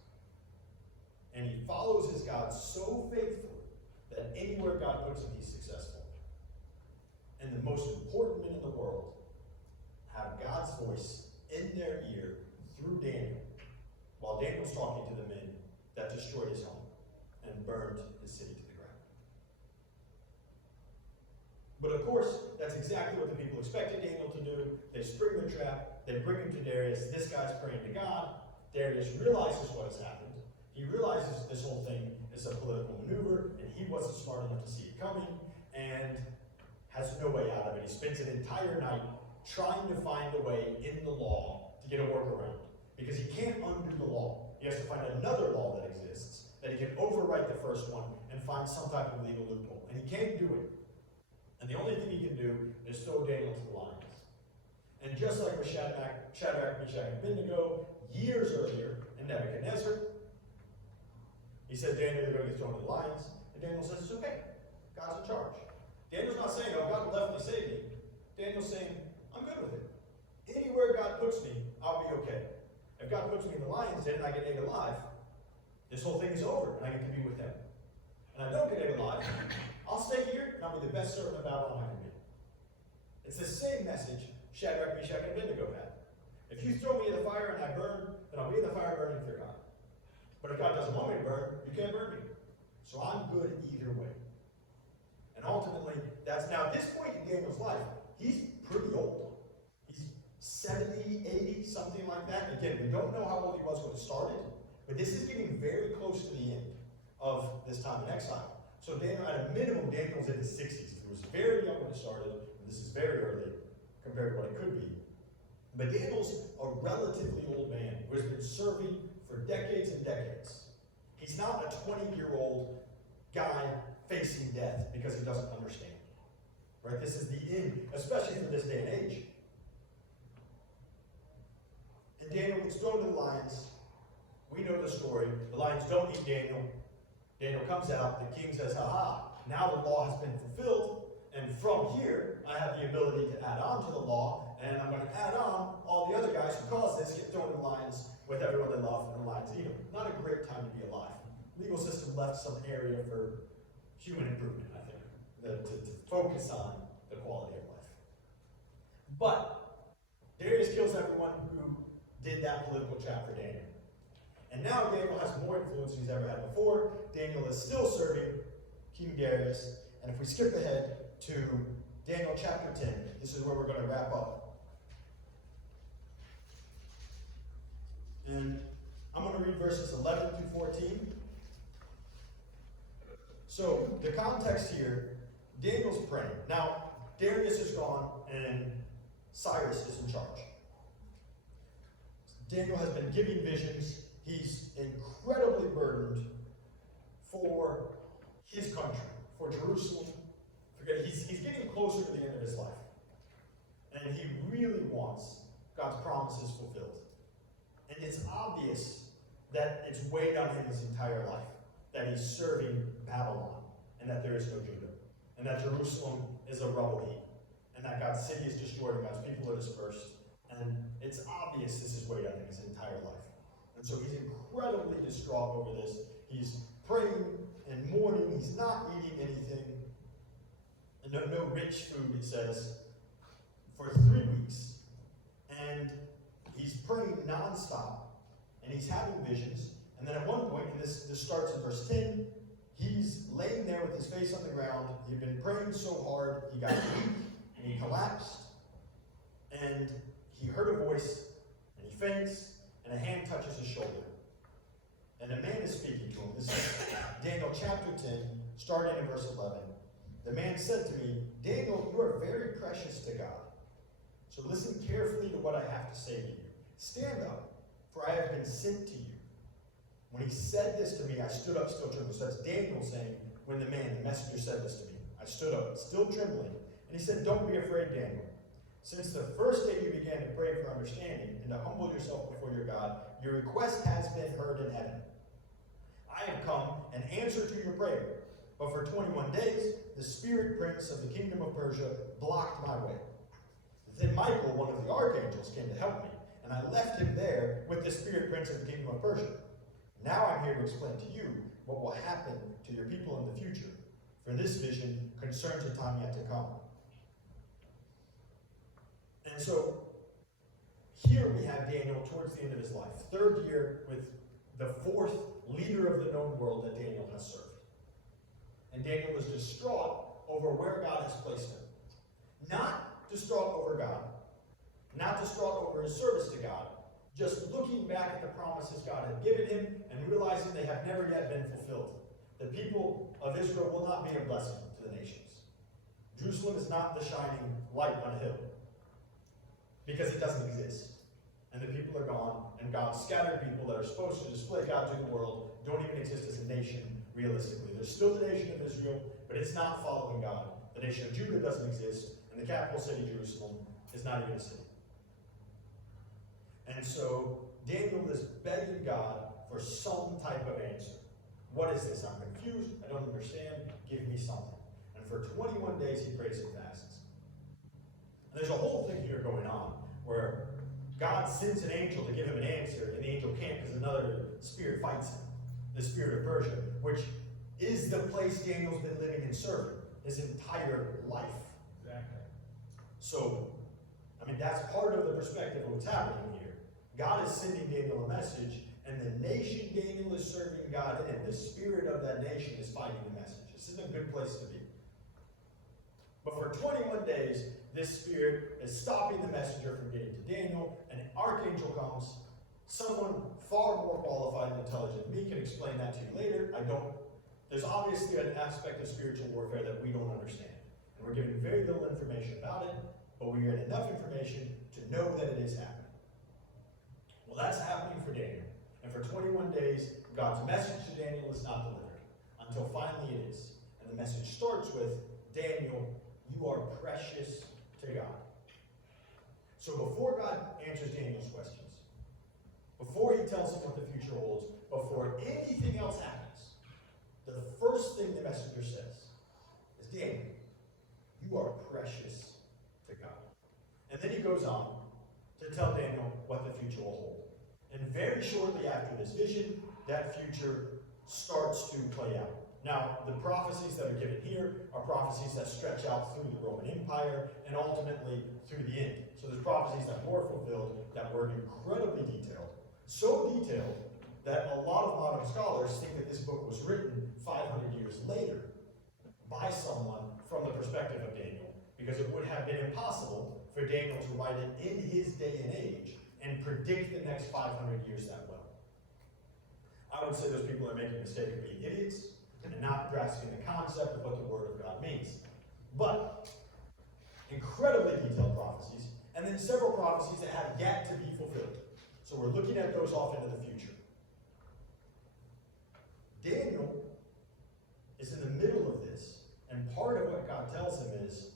And he follows his God so faithfully that anywhere God puts him, he's successful. and the most important men in the world have God's voice in their ear through Daniel, while Daniel's talking to the men that destroyed his home and burned his city to the ground. But of course, that's exactly what the people expected Daniel to do. They spring the trap, they bring him to Darius. This guy's praying to God. Darius realizes what has happened. He realizes this whole thing is a political maneuver, and he wasn't smart enough to see it coming, and has no way out of it. He spends an entire night trying to find a way in the law to get a workaround, because he can't undo the law. He has to find another law that exists, that he can overwrite the first one and find some type of legal loophole, and he can't do it. And the only thing he can do is throw Daniel to the lions. And just like with Shadrach, Meshach, and Abednego, years earlier in Nebuchadnezzar, he said, Daniel, you're going to be thrown to the lions. And Daniel says, it's okay. God's in charge. Daniel's not saying, oh, God will definitely save me. Daniel's saying, I'm good with it. Anywhere God puts me, I'll be okay. If God puts me in the lion's den and I get ate alive, this whole thing is over and I get to be with him. And I don't get ate alive, I'll stay here and I'll be the best servant of Babylon I can be. It's the same message Shadrach, Meshach, and Abednego had. If you throw me in the fire and I burn, then I'll be in the fire burning for God. But if God doesn't want me to burn, you can't burn me. So I'm good either way. And ultimately, that's now at this point in Daniel's life, he's pretty old. He's 70, 80, something like that. Again, we don't know how old he was when it started, but this is getting very close to the end of this time in exile. So Daniel, at a minimum, Daniel's in his 60s. He was very young when it started, and this is very early compared to what it could be. But Daniel's a relatively old man who has been serving for decades and decades. He's not a 20-year-old guy facing death because he doesn't understand. Right? This is the end, especially for this day and age. And Daniel gets thrown to the lions. We know the story. The lions don't eat Daniel. Daniel comes out. The king says, ha, now the law has been fulfilled. And from here, I have the ability to add on to the law. And I'm going to add on all the other guys who caused this get thrown in the lions with everyone they love, and the lions eat them. Not a great time to be alive. The legal system left some area for human improvement, I think, to focus on the quality of life. But Darius kills everyone who did that political trap for Daniel. And now Daniel has more influence than he's ever had before. Daniel is still serving King Darius. And if we skip ahead to Daniel chapter 10, this is where we're going to wrap up. And I'm going to read verses 11 through 14. So, the context here, Daniel's praying. Now, Darius is gone and Cyrus is in charge. Daniel has been giving visions. He's incredibly burdened for his country, for Jerusalem. He's getting closer to the end of his life. And he really wants God's promises fulfilled. And it's obvious that it's weighed on him his entire life, that he's serving Babylon, and that there is no Judah, and that Jerusalem is a rubble heap, and that God's city is destroyed and God's people are dispersed. And it's obvious this is weighed on him his entire life. And so he's incredibly distraught over this. He's praying and mourning. He's not eating anything. And no rich food, it says, for 3 weeks. And he's praying nonstop. And he's having visions. And then at one point, and this starts in verse 10, he's laying there with his face on the ground. He'd been praying so hard, he got weak, and he collapsed. And he heard a voice, and he faints, and a hand touches his shoulder. And a man is speaking to him. This is Daniel chapter 10, starting in verse 11. The man said to me, Daniel, you are very precious to God. So listen carefully to what I have to say to you. Stand up, for I have been sent to you. When he said this to me, I stood up still trembling. So that's Daniel saying, when the messenger said this to me, I stood up still trembling. And he said, don't be afraid, Daniel. Since the first day you began to pray for understanding and to humble yourself before your God, your request has been heard in heaven. I have come and answered to your prayer. But for 21 days, the spirit prince of the kingdom of Persia blocked my way. Then Michael, one of the archangels, came to help me, and I left him there with the spirit prince of the kingdom of Persia. Now I'm here to explain to you what will happen to your people in the future, for this vision concerns a time yet to come. And so, here we have Daniel towards the end of his life, 3rd year with the 4th leader of the known world that Daniel has served. And Daniel was distraught over where God has placed him. Not distraught over God, not distraught over his service to God, just looking back at the promises God had given him and realizing they have never yet been fulfilled. The people of Israel will not be a blessing to the nations. Jerusalem is not the shining light on a hill, because it doesn't exist. And the people are gone, and God scattered people that are supposed to display God to the world don't even exist as a nation realistically. There's still the nation of Israel, but it's not following God. The nation of Judah doesn't exist, and the capital city, Jerusalem, is not even a city. And so Daniel is begging God for some type of answer. What is this? I'm confused. I don't understand. Give me something. And for 21 days he prays and fasts. And there's a whole thing here going on where God sends an angel to give him an answer, and the angel can't because another spirit fights him. The spirit of Persia, which is the place Daniel's been living and serving his entire life. Exactly. So, I mean, that's part of the perspective of what's happening here. God is sending Daniel a message, and the nation Daniel is serving God in, the spirit of that nation is fighting the message. This isn't a good place to be. But for 21 days, this spirit is stopping the messenger from getting to Daniel. An archangel comes. Someone far more qualified and intelligent than me can explain that to you later. I don't. There's obviously an aspect of spiritual warfare that we don't understand. And we're given very little information about it, but we get enough information to know that it is happening. Well, that's happening for Daniel. And for 21 days, God's message to Daniel is not delivered, until finally it is. And the message starts with, Daniel, you are precious to God. So before God answers Daniel's questions, before he tells him what the future holds, before anything else happens, the first thing the messenger says is, Daniel, you are precious to God. And then he goes on to tell Daniel what the future will hold. And very shortly after this vision, that future starts to play out. Now, the prophecies that are given here are prophecies that stretch out through the Roman Empire and ultimately through the end. So there's prophecies that were fulfilled that were incredibly detailed. So detailed that a lot of modern scholars think that this book was written 500 years later by someone from the perspective of Daniel, because it would have been impossible for Daniel to write it in his day and age and predict the next 500 years that well. I would say those people are making the mistake of being idiots and not grasping the concept of what the Word of God means. But incredibly detailed prophecies, and then several prophecies that have yet to be fulfilled. So we're looking at those off into the future. Daniel is in the middle of this, and part of what God tells him is,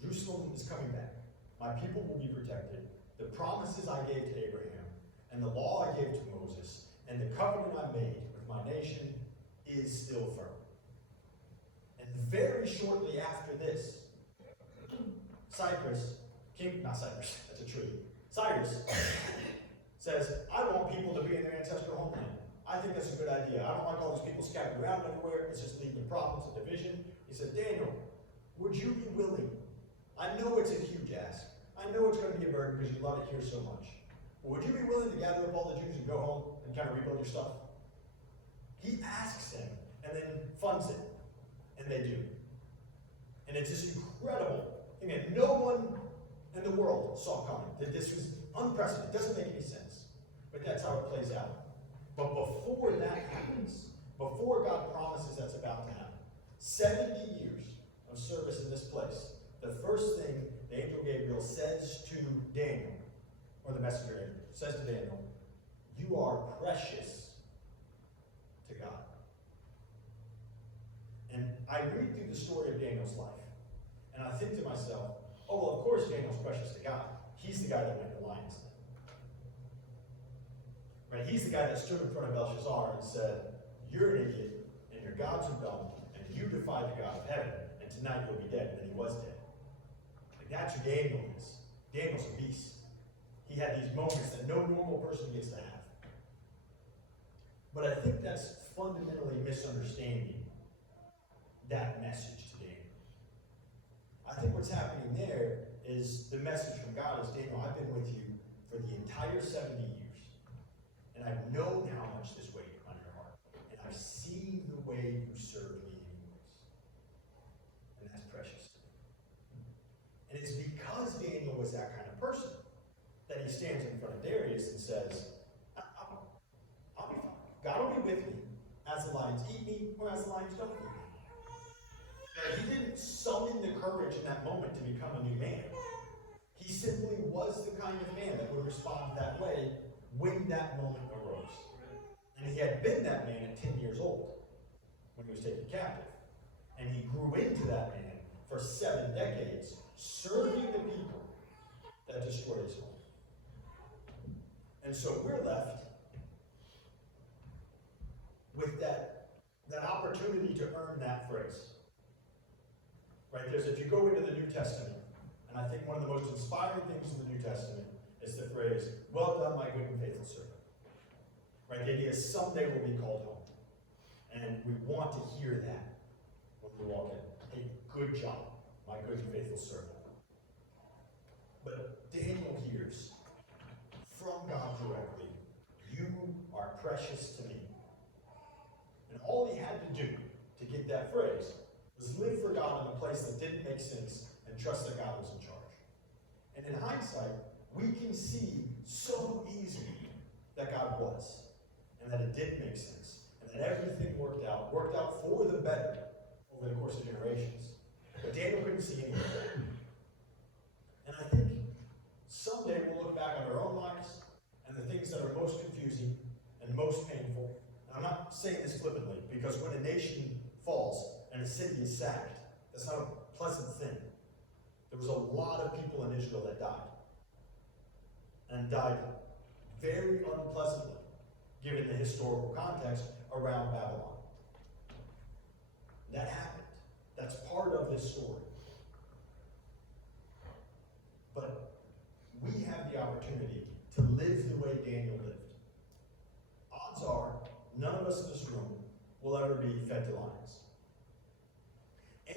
Jerusalem is coming back. My people will be protected. The promises I gave to Abraham, and the law I gave to Moses, and the covenant I made with my nation is still firm. And very shortly after this, Cyrus, that's a tree. Cyrus says, I want people to be in their ancestral homeland. I think that's a good idea. I don't like all these people scattered around everywhere. It's just leading to problems and division. He said, Daniel, would you be willing? I know it's a huge ask. I know it's going to be a burden because you love it here so much. But would you be willing to gather up all the Jews and go home and kind of rebuild your stuff? He asks him and then funds it. And they do. And it's this incredible thing that no one in the world saw coming. That this was unprecedented. It doesn't make any sense. But that's how it plays out. But before that happens, before God promises that's about to happen, 70 years of service in this place, the first thing the angel Gabriel says to Daniel, or the messenger Gabriel, says to Daniel, you are precious to God. And I read through the story of Daniel's life, and I think to myself, oh, well, of course Daniel's precious to God. He's the guy that went to the lion's den. Right? He's the guy that stood in front of Belshazzar and said, you're an idiot, and your gods are dumb, and you defied the God of heaven, and tonight you'll be dead. And then he was dead. Like, that's who Daniel is. Daniel's a beast. He had these moments that no normal person gets to have. But I think that's fundamentally misunderstanding that message to Daniel. I think what's happening there is the message from God is, Daniel, I've been with you for the entire 70 years. And I've known how much this weighed on your heart. And I've seen the way you serve me anyways. And that's precious to me. And it's because Daniel was that kind of person that he stands in front of Darius and says, I'll be fine. God will be with me as the lions eat me or as the lions don't eat me. Now, he didn't summon the courage in that moment to become a new man. He simply was the kind of man that would respond that way when that moment arose. And he had been that man at 10 years old when he was taken captive. And he grew into that man for 7 decades, serving the people that destroyed his home. And so we're left with that opportunity to earn that phrase. Right? If you go into the New Testament, and I think one of the most inspiring things in the New Testament is the phrase, well done, my good and faithful servant. Right? The idea is someday we'll be called home. And we want to hear that when we walk in. Hey, good job, my good and faithful servant. But Daniel hears from God directly, you are precious to me. And all he had to do to get that phrase was live for God in a place that didn't make sense and trust that God was in charge. And in hindsight, we can see so easily that God was, and that it did make sense, and that everything worked out for the better over the course of generations. But Daniel couldn't see any of that. And I think someday we'll look back on our own lives and the things that are most confusing and most painful. And I'm not saying this flippantly, because when a nation falls and a city is sacked, that's not a pleasant thing. There was a lot of people in Israel that died. And died very unpleasantly, given the historical context around Babylon. That happened. That's part of this story. But we have the opportunity to live the way Daniel lived. Odds are, none of us in this room will ever be fed to lions.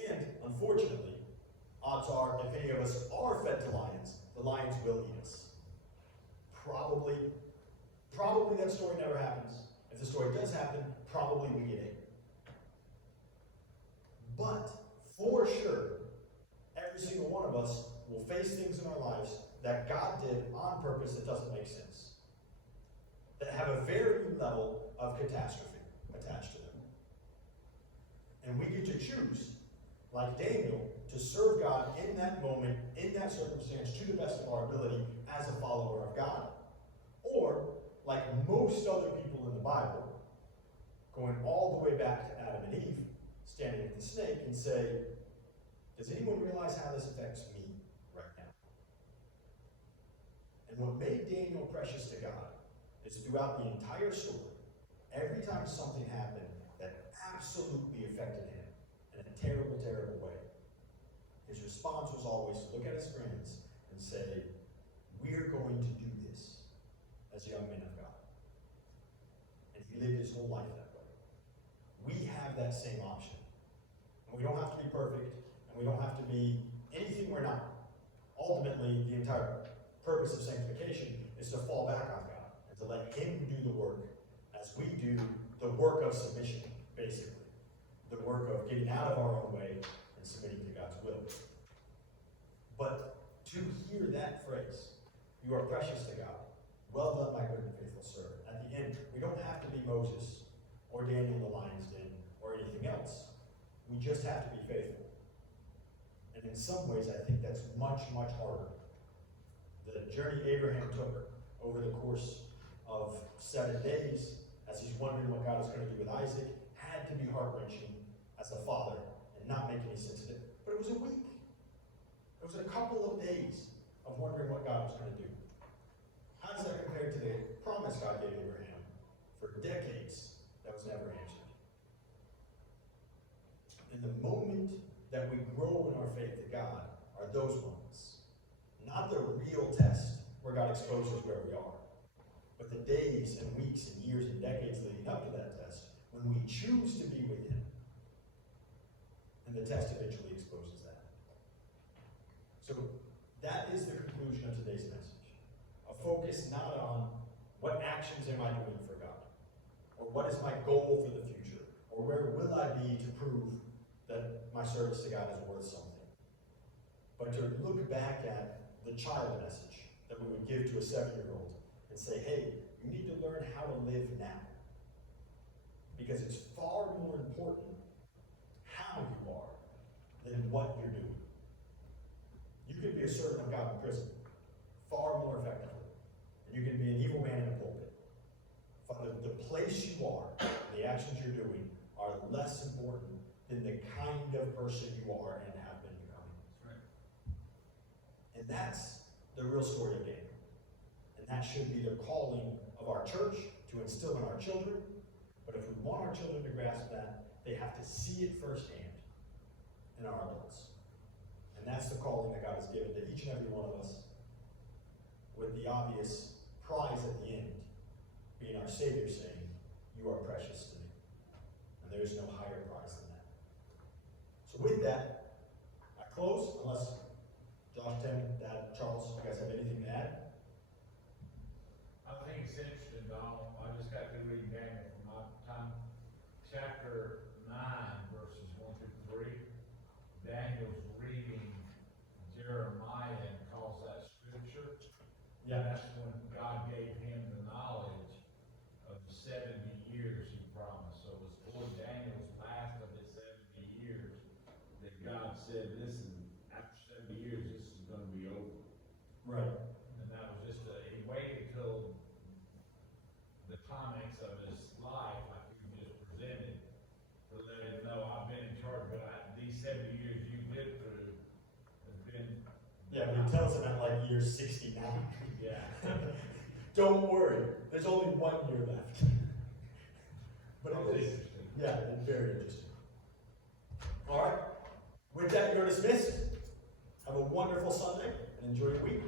And, unfortunately, odds are, if any of us are fed to lions, the lions will eat us. Probably that story never happens. If the story does happen, probably we get it. But, for sure, every single one of us will face things in our lives that God did on purpose that doesn't make sense. That have a varying level of catastrophe attached to them. And we get to choose, like Daniel, to serve God in that moment, in that circumstance, to the best of our ability as a follower of God. Or, like most other people in the Bible, going all the way back to Adam and Eve, standing at the snake and say, does anyone realize how this affects me right now? And what made Daniel precious to God is throughout the entire story, every time something happened that absolutely affected him in a terrible, terrible way, his response was always to look at his friends and say, we're going to do this as young men of God. And he lived his whole life that way. We have that same option. And we don't have to be perfect, and we don't have to be anything we're not. Ultimately, the entire purpose of sanctification is to fall back on God and to let him do the work as we do the work of submission, basically. The work of getting out of our own way and submitting to God's will. But to hear that phrase, you are precious to God. Well done, my good and faithful servant. At the end, we don't have to be Moses or Daniel in the lion's den or anything else. We just have to be faithful. And in some ways, I think that's much, much harder. The journey Abraham took over the course of 7 days, as he's wondering what God was going to do with Isaac, had to be heart-wrenching as a father and not make any sense of it. But it was a week. It was a couple of days of wondering what God was going to do. How does that compare to the promise God gave Abraham for decades that was never answered? In the moment that we grow in our faith to God are those moments. Not the real test where God exposes where we are, but the days and weeks and years and decades leading up to that test when we choose to be with him. And the test eventually exposes that. So that is the conclusion of today's message. A focus not on what actions am I doing for God, or what is my goal for the future, or where will I be to prove that my service to God is worth something, but to look back at the child message that we would give to a 7-year-old and say, hey, you need to learn how to live now. Because it's far more important how you are than what you're doing. You can be a servant of God in prison far more effectively. And you can be an evil man in a pulpit. The place you are, the actions you're doing, are less important than the kind of person you are and have been becoming. Right. And that's the real story of Daniel. And that should be the calling of our church to instill in our children. But if we want our children to grasp that, they have to see it firsthand in our adults. And that's the calling that God has given to each and every one of us, with the obvious prize at the end being our Savior saying, you are precious to me. And there is no higher prize than that. So with that, I close, unless Josh, Tim, Dad, Charles, you guys have anything to add? I think it's interesting, Donald. I just got to read Daniel from my time. Chapter 9, verses 1 through 3. Daniel's reading Jeremiah and calls that scripture. Yeah. That's when God gave him the knowledge of the 70 years he promised. So it was toward Daniel's last of his 70 years that God said, listen, after 70 years, this is going to be over. Right. And that was just he waited till the climax of his life, like you just presented, to let him know I've been in charge, but these 70 years you've lived through have been. Yeah, but he tells them at like year 69. Yeah. Don't worry, there's only 1 year left. But That it was is, interesting. yeah, it's very interesting. All right, with that, you're dismissed. Have a wonderful Sunday and enjoy your week.